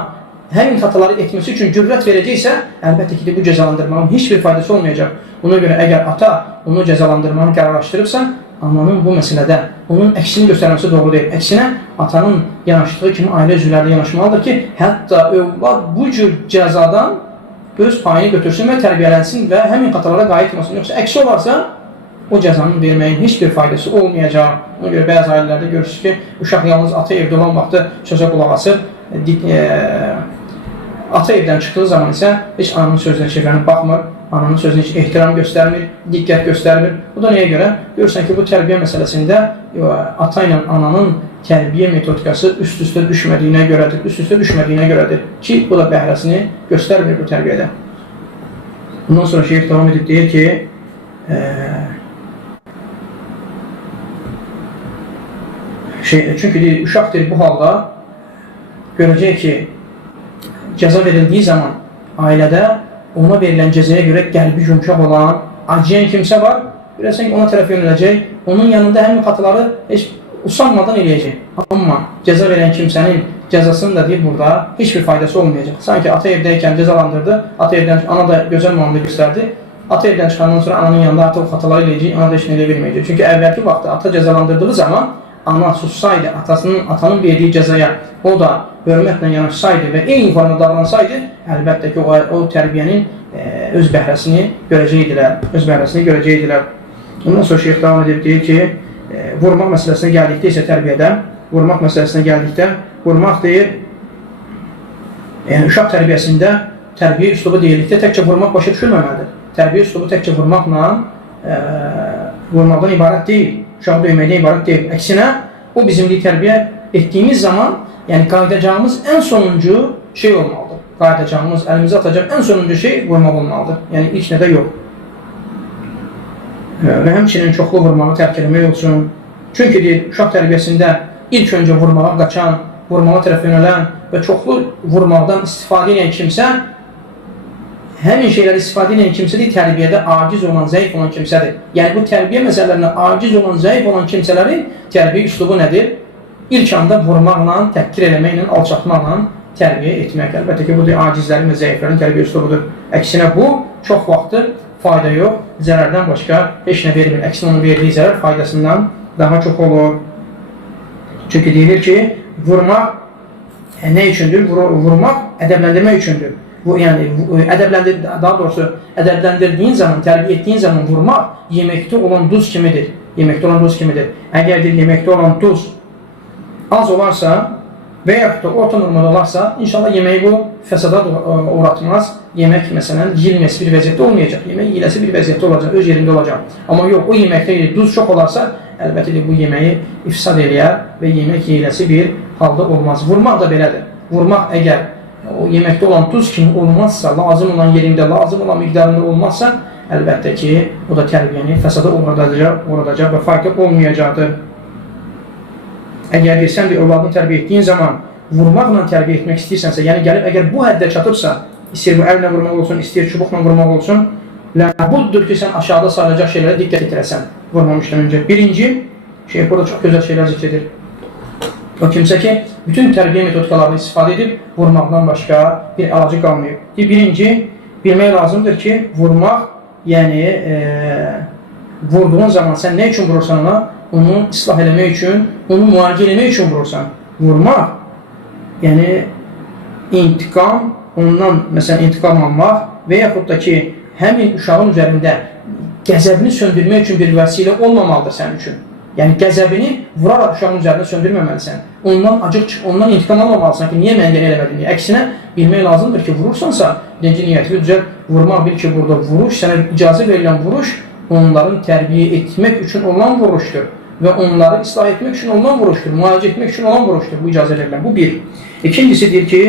həmin xataları etməsi üçün cürət verəcəksə, əlbəttə ki, bu cəzalandırmağın heç bir faydası olmayacaq. Buna görə əgər ata onu cəzalandırmanı qərarlaşdırıbsa, ananın bu məsələdə onun əksini göstərməsi doğru deyil. Əksinə, atanın yanaşdığı kimi ailə üzvləri yanaşmalıdır ki, hətta övlad bu cür cəzadan öz payını götürsün və tərbiyələnsin və həmin xatalara qayıtmasın. Yoxsa əksi olarsa, o cəzanın verməyin heç bir faydası olmayacaq. Ona görə bəzi ailələrdə görürsünüz ki, uşaq yalnız ata evdə olan vaxtı sözə qulaq asır, ata evdən çıxdığı zaman isə heç ananın sözünə çevrənib baxmır, ananın sözünə heç ehtiram göstərmir, diqqət göstərmir. Bu da nəyə görə? Görürsən ki, bu tərbiyə məsələsində ata ilə ananın tərbiyə metodikası üst-üstə düşmədiyinə görədir ki, bu da bəhrəsini göstərmir bu tərbiyədə. Bundan sonra şeyx davam edib deyir ki, çünki deyir, uşaq deyir, bu halda görəcək ki, cəza verildiyi zaman ailədə ona verilən cəzaya görə qəlbi yumşaq olan, acıyan kimsə var, görəsən ki, ona tərəf yönələcək, onun yanında həmin xataları heç usanmadan eləyəcək. Amma cəza verən kimsənin cəzasının da deyir, burada heç bir faydası olmayacaq. Sanki ata evdəykən cəzalandırdı, ana da gözəl müamilə göstərdi, ata evdən çıxandan sonra ananın yanında ata o xataları eləyəcək, ana da işini eləyə bilməyəcək. Çünki əvvəlki vaxtda ata cəzalandırdığı zaman ana sussaydı, atanın verdiyi cəzaya o da hörmətlə yanaşsaydı və eyni formada davransaydı, əlbəttə ki, o tərbiyənin öz bəhrəsini görəcəkdilər. Ondan sonra şeyx davam edib deyir ki, vurmaq məsələsinə gəldikdə isə tərbiyədə, vurmaq deyir, yəni uşaq tərbiyəsində tərbiyə üslubu deyilikdə təkcə vurmaq başa düşülməməlidir. Tərbiyə üslubu təkcə vurmaqdan ibarət deyil, uşağı döyməkdən ibarət deyil. Əksinə, o bizim tərbiyə etdiyimiz zaman, yəni qayıdacağımız ən sonuncu şey olmalıdır. Qayıdacağımız, əlimizə atacaq ən sonuncu şey vurmaq olmalıdır. Yəni ilk nədə yox. Və həmçinin çoxlu vurmağı tərk eləmək olsun. Çünki deyir, uşaq tərbiyəsində ilk öncə vurmağa qaçan, vurmağa tərəf yönələn və çoxlu vurmaqdan istifadə edən kimsə, həmin şeyləri istifadə edən kimsədir, tərbiyədə aciz olan, zəif olan kimsədir. Yəni, bu tərbiyə məsələlərində aciz olan, zəif olan kimsələrin tərbiyə üslubu nədir? İlk anda vurmaqla, təhqir eləməklə, alçatmaqla tərbiyə etmək. Əlbəttə ki, bu acizlərin və zəiflərin tərbiyə üslubudur. Əksinə bu, çox vaxtdır fayda yox, zərərdən başqa heç nə vermir. Əksinə onun verdiyi zərər faydasından daha çox olur. Çünki deyilir ki, vurmaq nə üçündür? Vurmaq ədəbləndirmək üçündür. Yəni, daha doğrusu, ədəbləndirdiyin zaman, tərbiyə etdiyin zaman vurmaq yeməkdə olan duz kimidir. Əgər yeməkdə olan duz az olarsa və yaxud da orta normada olarsa, inşallah yeməyi bu fəsada uğratmaz. Yemək, məsələn, yiyilməsi bir vəziyyətdə olmayacaq. Yemək yiyiləsi bir vəziyyətdə olacaq, öz yerində olacaq. Amma yox, o yeməkdə duz çox olarsa, əlbəttə ki, bu yeməyi ifsad eləyər və yemək yiyiləsi bir halda olmaz. Vurmaq da belədir. Vurmaq əgər o yeməkdə olan duz kimi olmazsa, lazım olan yerində, lazım olan miqdarında olmazsa, əlbəttə ki, o da tərbiyəni fəsada uğradacaq və fayda olmayacaqdır. Əgər sən bir övladını tərbiyə etdiyin zaman vurmaqla tərbiyə etmək istəyirsənsə, yəni gəlib, əgər bu həddə çatıbsa, istəyir bu əllə vurmaq olsun, istəyir çubuqla vurmaq olsun, buddur ki, sən aşağıda sayılacaq şeylərə diqqət edirəsən vurmamışdan öncə. Birinci, burada çox gözəl şeylər zikr edir. O kimsə ki, bütün tərbiyə metodikalarını istifadə edib, vurmaqdan başqa bir əlacı qalmayıb. Birinci, bilmək lazımdır ki, vurmaq, yəni vurduğun zaman sən nə üçün vurursan ona? Onu islah eləmək üçün, onu müalicə eləmək üçün vurursan. Vurmaq, yəni intiqam, ondan məsələn intiqam almaq və yaxud da ki, həmin uşağın üzərində qəzəbini söndürmək üçün bir vəsilə olmamalıdır sənin üçün. Yəni qəzəbini vuraraq uşağın üzərində söndürməməlisən. Ondan intiqam almamalısan ki, niyə mən belə eləmədim? Əksinə, bilmək lazımdır ki, vurursansa, birinci niyyəti düzəl, vurmaq bil ki, burada vuruş, sənə icazə verilən vuruş, onların tərbiyə etmək üçün olan vuruşdur və onları islah etmək üçün olan vuruşdur, müalicə etmək üçün olan vuruşdur, bu icazə verilən, bu bir. İkincisi deyir ki,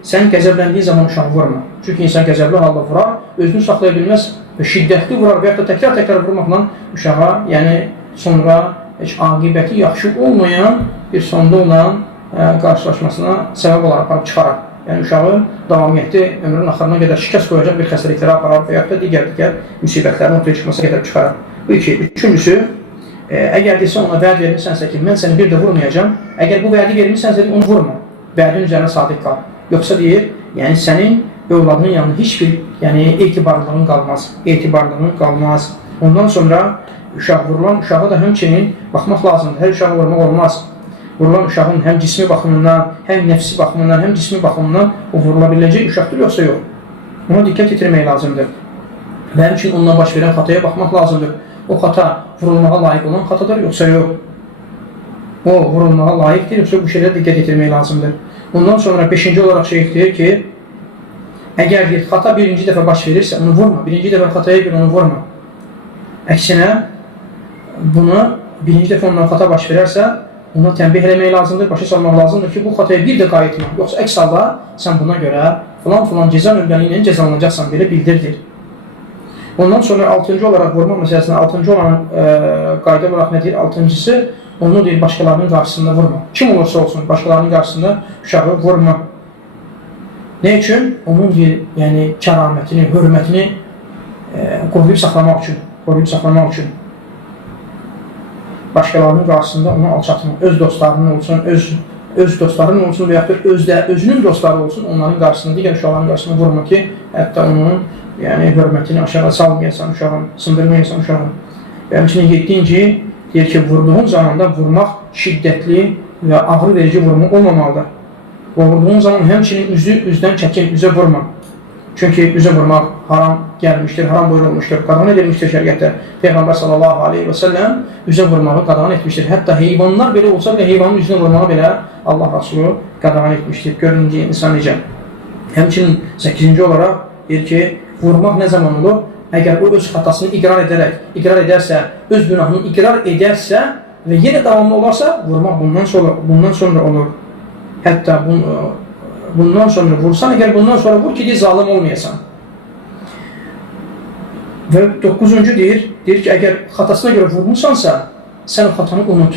sən qəzəbləndiyi zaman uşağı vurma. Çünki insan qəzəbli halda vurar, özünü saxlaya bilməz və şiddətli vurar və yaxud da təkrar vurmaqla uşağa, yəni sonra heç aqibəti yaxşı olmayan bir sonda olan qarşılaşmasına səbəb olaraq aparıb çıxarar. Yəni uşağı davamiyyətli ömrünün axırına qədər şikəst qoyacaq bir xəstəliklərə aparar və yaxud da digər müsibətlərin ortaya çıxmasına qədər çıxarar. Bu iki. Üçüncüsü, əgər desə ona vəd vermişsənsə ki, mən səni bir də vurmayacam, əgər bu vədi vermişsənsə onu vurma, vədin üzərində sadiq qal. Yoxsa deyir, yəni sənin övladının yanında heç bir etibarlılığın qalmaz. Ondan sonra vurulan uşağa da həmçinin baxmaq lazımdır. Hər uşağı vurmaq olmaz. Vurulan uşağın həm cismi baxımından, həm nəfsi baxımından, həm cismi baxımından o vurula biləcək uşaqdır, yoxsa yox. Ona diqqət yetirmək lazımdır. Və həmçinin ondan baş verən xataya baxmaq lazımdır. O xata vurulmağa layiq olan xatadır, yoxsa yox. O vurulmağa layiqdir, yoxsa bu şeylərə diqqət yetirmək lazımdır. Ondan sonra 5-ci olaraq şeyh deyir ki, əgər xata birinci dəfə baş verirsə, onu vurma. Birinci dəfə xataya görə onu vurma. Əksinə, buna birinci dəfə ondan xata baş verərsə, ona tənbih eləmək lazımdır, başa salmaq lazımdır ki, bu xataya bir də qayıtma. Yoxsa əks halda sən buna görə filan cəza növbəli ilə cəzalanacaqsan, belə bildirdir. Ondan sonra 6-cı olaraq vurma məsələsində 6-cı olan qayda olaraq nə deyir? 6-cısı, onu deyir, başqalarının qarşısında vurma. Kim olursa olsun, başqalarının qarşısında uşağı vurma. Nə üçün? Onun deyir, yəni kəramətini, hörmətini qoruyub saxlamaq üçün. Başqalarının qarşısında onu alçatma. Öz dostlarının olsun və yaxud da özünün dostları olsun, onların qarşısında, digər uşaqların qarşısında vurma ki, hətta onun hörmətini aşağı salmayasan uşağın, sındırmayasan uşağın. Və həmçinin 7-ci deyir ki, vurduğun zamanda vurmaq şiddətli və ağır verici vurma olmamalıdır. Vurduğun zaman həmçinin üzdən çəkin, üzə vurma. Çünki üzə vurmaq haram gəlmişdir, haram buyurulmuşdur, qadağan edilmişdir şəriətdə. Peyğəmbər sallallahu aleyhi və səlləm üzə vurmağı qadağan etmişdir. Hətta heyvanlar belə olsa belə heyvanın üzünə vurmağı belə Allah Rasulü qadağan etmişdir. Görün ki, insan necə. Həmçinin 8-ci olaraq deyir ki, vurmaq nə zaman olur? Əgər o öz xatasını iqrar edərsə, öz günahını iqrar edərsə və yenə davamlı olarsa, vurmaq bundan sonra olur. Hətta bundan sonra vursan, əgər bundan sonra vur ki, zalim olmayasan. Və 9-cu deyir ki, əgər xatasına görə vurmuşsansa, sən o xatanı unut.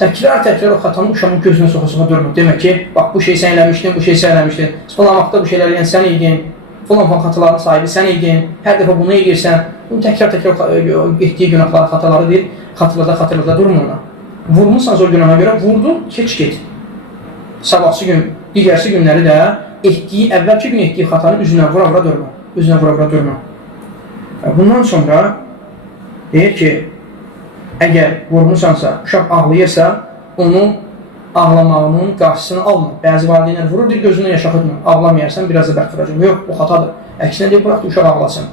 Təkrar o xatanı uşağın gözünə soxa durma. Demək ki, bax, bu şey sən eləmişdin, bu şey sən eləmişdin. Falan vaxtda bu şeylər eləyən sən idin, falan xataların sahibi sən idin, hər dəfə bunu edirsən. Bunu təkrar etdiyi günahları, xataları deyir, xatırlada durma ona. Vurmuşsansa o günaha görə vurdun, keç get. Sabahsı gün, digərsi günləri də əvvəlki gün etdiyi xatanı üzünə vura durma. Bundan sonra deyir ki, əgər vurmuşsansa, uşaq ağlayırsa, onu ağlamağının qarşısını alma. Bəzi valideynlər vurur, bir gözündən yaş axıtma. Ağlamayarsan, biraz da bəxt vuracaq. Yox, o xatadır. Əksinə deyir, bırak da uşaq ağlasın.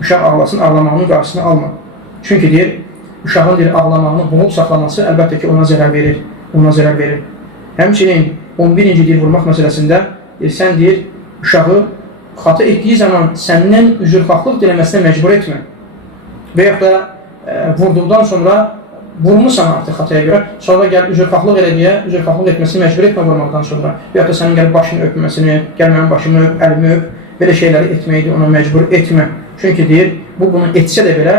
Uşaq ağlasın, ağlamağının qarşısını alma. Çünki deyir, uşağın ağlamağını boğub saxlaması əlbəttə ki, ona zərər verir. Həmçinin 11-ci deyir, vurmaq məsələsində sən deyir, uşağı xata etdiyi zaman səndən üzrxahlıq diləməsinə məcbur etmə. Və yaxud da vurduqdan sonra vurmuşsan artıq xataya görə, sonra gəl üzrxahlıq elə deyə, üzrxahlıq etməsini məcbur etmə vurmaqdan sonra. Və yaxud da sənin gəlib başını öpməsini, gəl mənim başımı öp, əlimi öp, belə şeyləri etməkdir, ona məcbur etmə. Çünki deyir, bunu etsə də belə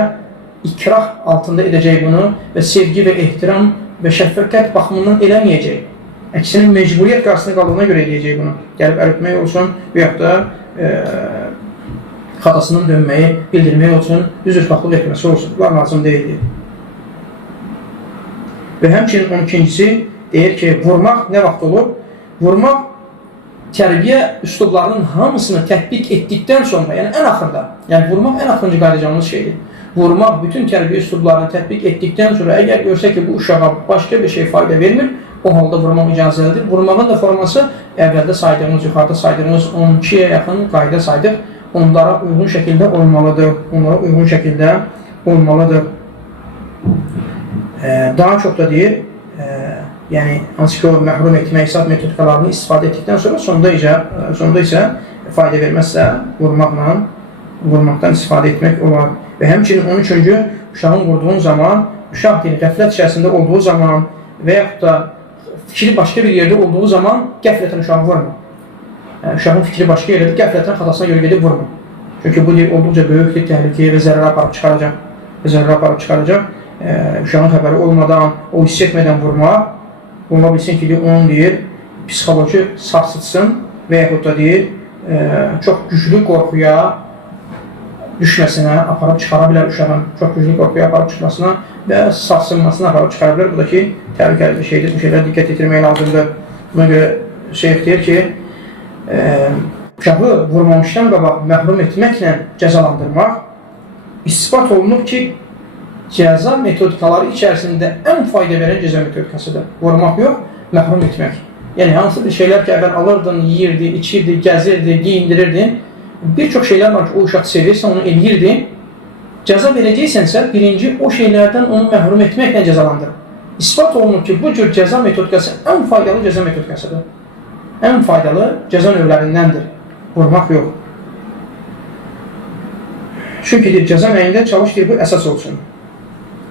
ikrah altında edəcək bunu və sevgi və ehtiram və şəfqət baxımından eləməyəcək. Əksinə mecburiyyət qarşısına qaldığına görə edəcək bunu. Gəlib əl öpmək olsun və yaxud da xatasından dönməyi bildirmək olsun, üzrxahlıq etməsi olsun. Bunlar lazım deyildir. Və həmçinin 12-cisi deyir ki, vurmaq nə vaxt olur? Vurmaq tərbiyə üslublarının hamısını tətbiq etdikdən sonra, yəni ən axırda, yəni vurmaq ən axırıncı qayıdacağımız şeydir. Vurmaq bütün tərbiyə üslublarını tətbiq etdikdən sonra, əgər görsə ki, bu uşağa başqa bir şey fayda vermir, o halda vurmaq icazəlidir. Vurmağın da forması əvvəldə saydığımız, yuxarıda saydığımız 12-yə yaxın qayda saydıq. Onlara uyğun şəkildə olmalıdır. Daha çox da deyir, yəni hansı ki o məhrum etmə hesab metodikalarını istifadə etdikdən sonra sonda isə fayda verməzsə vurmaqdan istifadə etmək olar. Və həmçinin 13-cü uşağın vurduğun zaman, uşaq deyir, qəflət içərisində olduğu zaman və yaxud da fikri başqa bir yerdə olduğu zaman qəflətən uşağı vurma. Uşağın fikri başqa yerdə, qəflətən xatasına görə gedib vurma. Çünki bu deyir, olduqca böyükdür, təhlükəyə və zərərə aparıb çıxaracaq. Uşağın xəbəri olmadan, o hiss etmədən vurmaq, ola bilsin ki, onun deyir, psixoloji sarsıtsın və yaxud da deyir, çox güclü qorxuya düşməsinə aparıb çıxara bilər uşağın, çox güclü qorxuya aparıb çıxmasına və sarsınmasına aparıb çıxara bilər. Bu da ki, təhlükəli bir şeydir, bu şeylərə diqqət yetirmək lazımdır. Buna görə şeyh deyir ki, uşağı vurmamışdan qabaq məhrum etməklə cəzalandırmaq ispat olunub ki, cəza metodikaları içərisində ən fayda verən cəza metodikasıdır. Vurmaq yox, məhrum etmək. Yəni, hansı bir şeylər ki, əvvəl alırdın, yiyirdi, içirdi, gəzirdi, giyindirirdin, bir çox şeylər var ki, o uşaq sevirsən, onu eləyirdin. Cəza verəcəksənsə, birinci o şeylərdən onu məhrum etməklə cəzalandır. İspat olunur ki, bu cür cəza metodikası ən faydalı cəza metodikasıdır. Ən faydalı cəza növlərindəndir. Vurmaq yox. Çünki cəza məyində çalış ki, bu əsas olsun.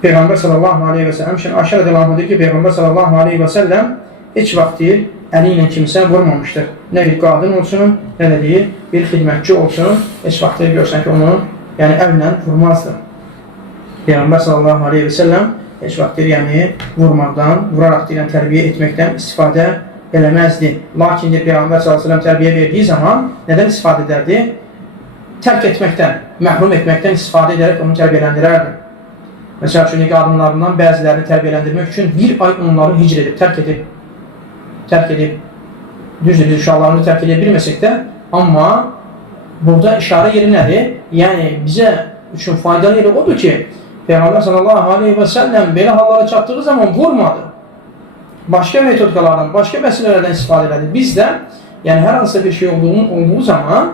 Peyğəmbər sallallahu aleyhi və səlləm, Ayşə rədiyallahu anh deyir ki, Peyğəmbər sallallahu aleyhi və səlləm heç vaxt deyir, əli ilə kimsə vurmamışdır. Nə bir qadın olsun, nə də deyir, bir xidmətçi olsun, heç vaxt deyir, görsən ki, onu əllə vurmazdır. Peyğəmbər sallallahu aleyhi və səlləm heç vaxt deyir, yəni vurmaqdan, vuraraq deyilən tərbiyə etməkdən istifadə eləməzdi. Lakin deyir, Peyğəmbər sallallahu aleyhi və səlləm tərbiyə verdiyi zaman nədən istifadə edərdi? Tərk etməkdən, məhrum etməkdən istifadə edərək onu tərbiyələndirərdi. Məsəl üçün, qadınlarından bəzilərini tərbiyələndirmək üçün bir ay onları hicr edib, tərk edib. Düzdür, biz uşaqlarını tərk edə bilməsək də, amma burada işarə yeri nədir? Yəni, bizə üçün faydalı yeri odur ki, Peyğəmbər sallallahu aleyhi və səlləm belə hallara çatdığı zaman vurmadı. başqa metodikalardan, başqa vəsilələrdən istifadə elədi. Biz də, yəni hər hansısa bir şey olduğu zaman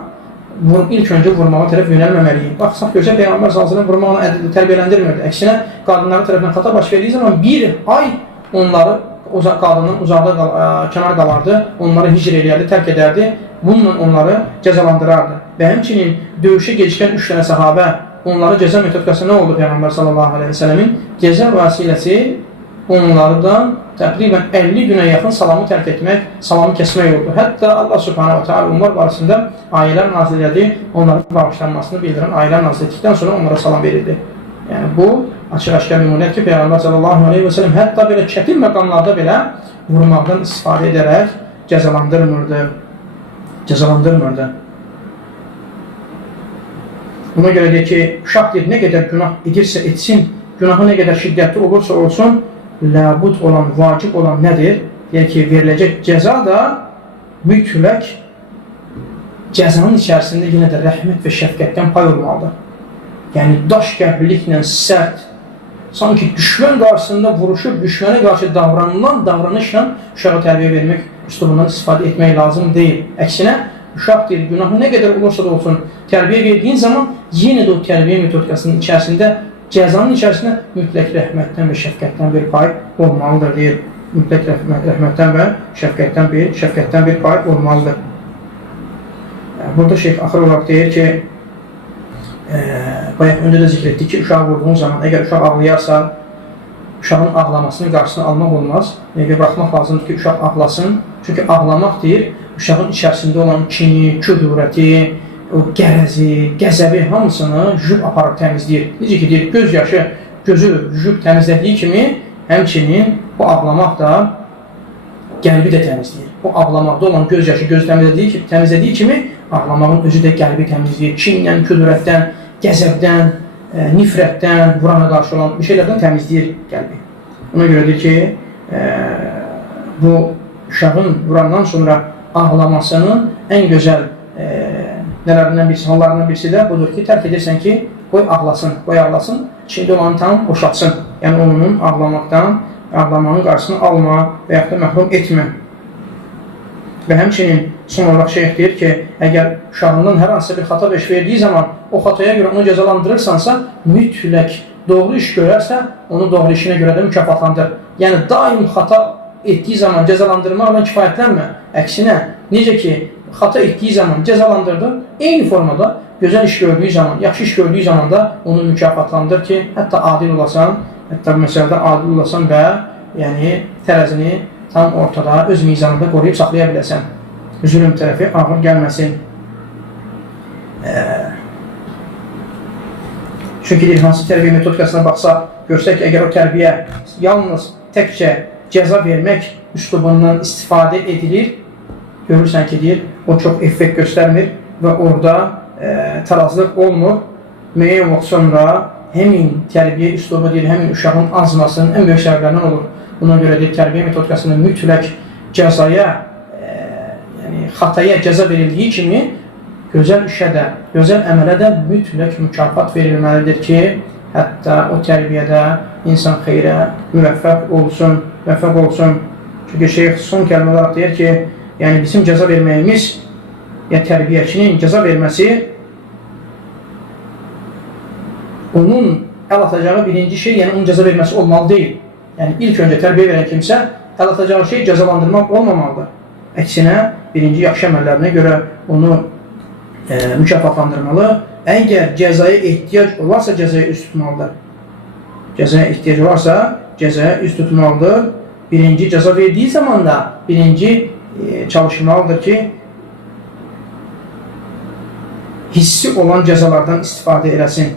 ilk öncə vurmağa tərəf yönəlməməliyik. Baxsaq gözəl Peyğəmbər sallallahu vurmaqla tərbiyələndirmirdi. Əksinə, qadınların tərəfindən xata baş verdiyi zaman bir ay onları qadından uzaqda kənar qalardı, onları hicr eləyərdi, tərk edərdi, bununla onları cəzalandırardı. Və həmçinin döyüşə gecikən 3 dənə səhabə, onları cəza metodikası nə oldu Peyğəmbər sallallahu aleyhi və sələmin? Cəza vəsiləsi onlardan təqribən 50 günə yaxın salamı tərk etmək, salamı kəsmək oldu. Hətta Allah subhanahu wa ta'ala onlar barəsində ayələr nazil elədi, onların bağışlanmasını bildirən ayələr nazil etdikdən sonra onlara salam verildi. Yəni bu açıq-aşkar nümunədir ki, Peyğəmbər sallallahu aleyhi və səlləm hətta belə çətin məqamlarda belə vurmaqdan istifadə edərək cəzalandırmırdı. Buna görə deyir ki, uşaq deyir, nə qədər günah edirsə etsin, günahı nə qədər şiddətli olursa olsun, ləbud olan, vacib olan nədir? Deyir ki, veriləcək cəza da mütləq cəzanın içərisində yenə də rəhmət və şəfqətdən pay olmalıdır. Yəni, daş qəlbliklə sərt, sanki düşmən qarşısında vuruşub, düşmənə qarşı davranılan davranışla uşağa tərbiyə vermək, üslubundan istifadə etmək lazım deyil. Əksinə, uşaq deyir, günahı nə qədər olursa da olsun, tərbiyə verdiyin zaman yenə də o tərbiyə metodikasının içərisində, cəzanın içərisində mütləq rəhmətdən və şəfqətdən bir pay olmalıdır, deyir. Mütləq rəhmətdən və şəfqətdən bir pay olmalıdır. Burada şeyh axır olaraq deyir ki, bayaq öndə də zikr etdik ki, uşaq vurduğun zaman, əgər uşaq ağlayarsa, uşağın ağlamasının qarşısını almaq olmaz. Baxmaq lazımdır ki, uşaq ağlasın. Çünki ağlamaq deyir, uşağın içərisində olan kini, küdurəti, o qərəzi, qəzəbi hamısını jüb aparıb təmizləyir. Necə ki, deyir, göz yaşı gözü jüb təmizlədiyi kimi, həmçinin bu ağlamaq da qəlbi də təmizləyir. Bu ağlamaqda olan göz yaşı gözü təmizlədiyi kimi, ağlamağın özü də qəlbi təmizləyir. Kinlə, küdurətdən, qəzəbdən, nifrətdən, vurana qarşı olan bir şeylərdən təmizləyir qəlbi. Ona görə deyir ki, bu uşağın vurandan sonra ağlamasının ən gözəl hallarından birisi də budur ki, tərk edirsən ki, qoy ağlasın, içində olanı tam boşaltsın. Yəni, onun ağlamanın qarşısını alma və yaxud da məhrum etmə. Və həmçinin son olaraq şeyh deyir ki, əgər uşağından hər hansısa bir xata beş verdiyi zaman o xataya görə onu cəzalandırırsansa, mütləq doğru iş görərsə, onu doğru işinə görə də mükafatlandır. Yəni, daim xata etdiyi zaman cəzalandırmaqla kifayətlənmə. Əksinə, necə ki, xata etdiyi zaman cəzalandırdı, eyni formada gözəl iş gördüyü zaman, yaxşı iş gördüyü zaman da onu mükafatlandır ki, hətta adil olasan, hətta bu məsələdə adil olasan və yəni tərəzini tam ortada, öz mizanında qoruyub saxlaya biləsən. Zülüm tərəfi ağır gəlməsin. Çünki deyir, hansı tərbiyə metodikasına baxsa, görsək ki, əgər o tərbiyə yalnız təkcə cəza vermək üslubundan istifadə edilir, görürsən ki, deyir, o çox effekt göstərmir və orada tarazlıq olmur. Müəyyən vaxt sonra həmin tərbiyə üslubu deyir, həmin uşağın azmasının ən böyük səbəblərindən olur. Buna görə deyir, tərbiyə metodikasının mütləq cəzaya, yəni xataya cəza verildiyi kimi, gözəl işə də, gözəl əmələ də mütləq mükafat verilməlidir ki, hətta o tərbiyədə insan xeyrə müvəffəq olsun. Çünki şeyh son kəlmə olaraq deyir ki, yəni bizim cəza verməyimiz, yəni tərbiyəçinin cəza verməsi onun əl atacağı birinci şey, yəni onun cəza verməsi olmalı deyil. Yəni ilk öncə tərbiyə verən kimsə əl atacağı şey cəzalandırmaq olmamalıdır. Əksinə, birinci yaxşı əməllərinə görə onu mükafatlandırmalı. Əgər cəzaya ehtiyac olarsa, cəzaya üst tutmalıdır. Cəzaya ehtiyac olarsa, cəzaya üst tutmalıdır. Birinci cəza verdiyi zaman da birinci çalışmalıdır ki, hissi olan cəzalardan istifadə eləsin.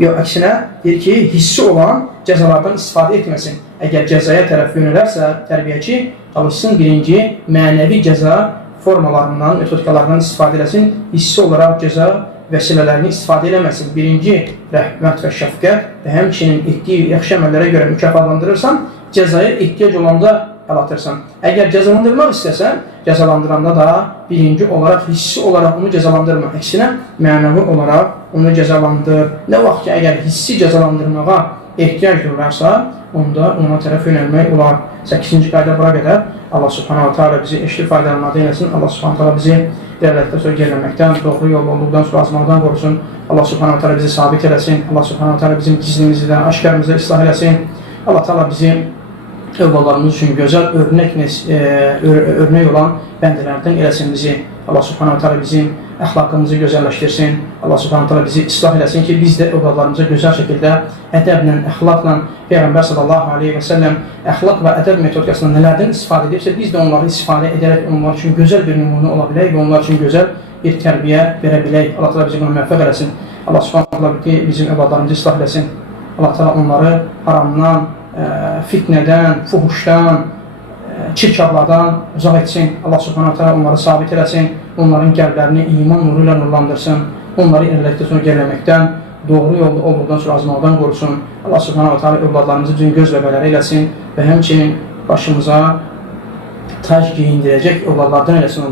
Yox, əksinə, deyir ki, hissi olan cəzalardan istifadə etməsin. Əgər cəzaya tərəf yönələrsə, tərbiyəçi çalışsın birinci mənəvi cəza formalarından, metodikalarından istifadə eləsin, hissi olaraq cəza vəsilələrini istifadə eləməsin. Birinci rəhmət və şəfqət və həmçinin etdiyi yaxşı əməllərə görə mükafatlandırırsan, cəzaya ehtiyac olanda əl atırsan. Əgər cəzalandırmaq istəsən, cəzalandıranda da birinci olaraq, hissi olaraq onu cəzalandırma. Əksinə, mənəvi olaraq onu cəzalandır. Nə vaxt ki, əgər hissi cəzalandırmağa ehtiyac duyurlarsa, onda ona tərəf yönəlmək olar. 8-ci qayda bura qədər. Allah subhanahu ta'ala bizi eşli faydalanmadı eləsin. Allah subhanahu ta'ala bizi devlətdə sonra gəlməkdən, doğru yol olduqdan sonra azmaqdan qorusun. Allah subhanahu ta'ala bizi sabit eləsin. Allah subhanahu ta'ala bizim gizlimizi də, aşkarımızı ıslah eləsin. Allah ta'ala bizi övladlarımız üçün gözəl örnek olan bəndələrdən eləsin bizi. Allah subhanahu ta'ala bizim əxlaqımızı gözəlləşdirsin. Allah subhanahu ta'ala bizi islah eləsin ki, biz də övladlarımıza gözəl şəkildə ədəblə, əxlaqla Peyğəmbər sallallahu aleyhi və səlləm əxlaq və ədəb metodikasında nələrdən istifadə edirsə, biz də onları istifadə edərək onlar üçün gözəl bir nümunə ola bilək və onlar üçün gözəl bir tərbiyə verə bilək. Allah ta'ala bizi buna müvəffəq eləsin. Allah subhanahu ta'ala bizim övladlarımızı islah eləsin. Allah ta'ala onları haramdan, fitnədən, fuhuşdan, çirkablardan uzaq etsin. Allah subhanahu ta'ala onları sabit eləsin. Onların qəlblərini iman nuru ilə nurlandırsın. Onları irəlilikdə sonra gəlməkdən, doğru yolda olduqdan sonra azmaqdan qorusun. Allah subhanahu ta'ala övladlarımızı bütün göz bəbələri eləsin və həmçinin başımıza tac giyindirəcək övladlardan eləsin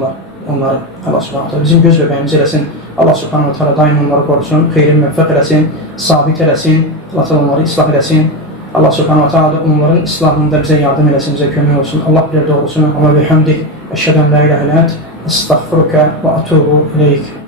onları. Allah subhanahu ta'ala bizim göz bəbəyimiz eləsin. Allah subhanahu ta'ala daim onları qorusun, xeyrin müvəffəq eləsin, sabit eləsin. Allah ta'ala onları islah eləsin. Allah subhanahu ta'ala da onların islahında bizə yardım eləsin, bizə kömək olsun. Allah bilir doğrusunu. Amma bihamdik. Əşhədən la ilahe illə ent. Estağfiruka və atubu ileyk.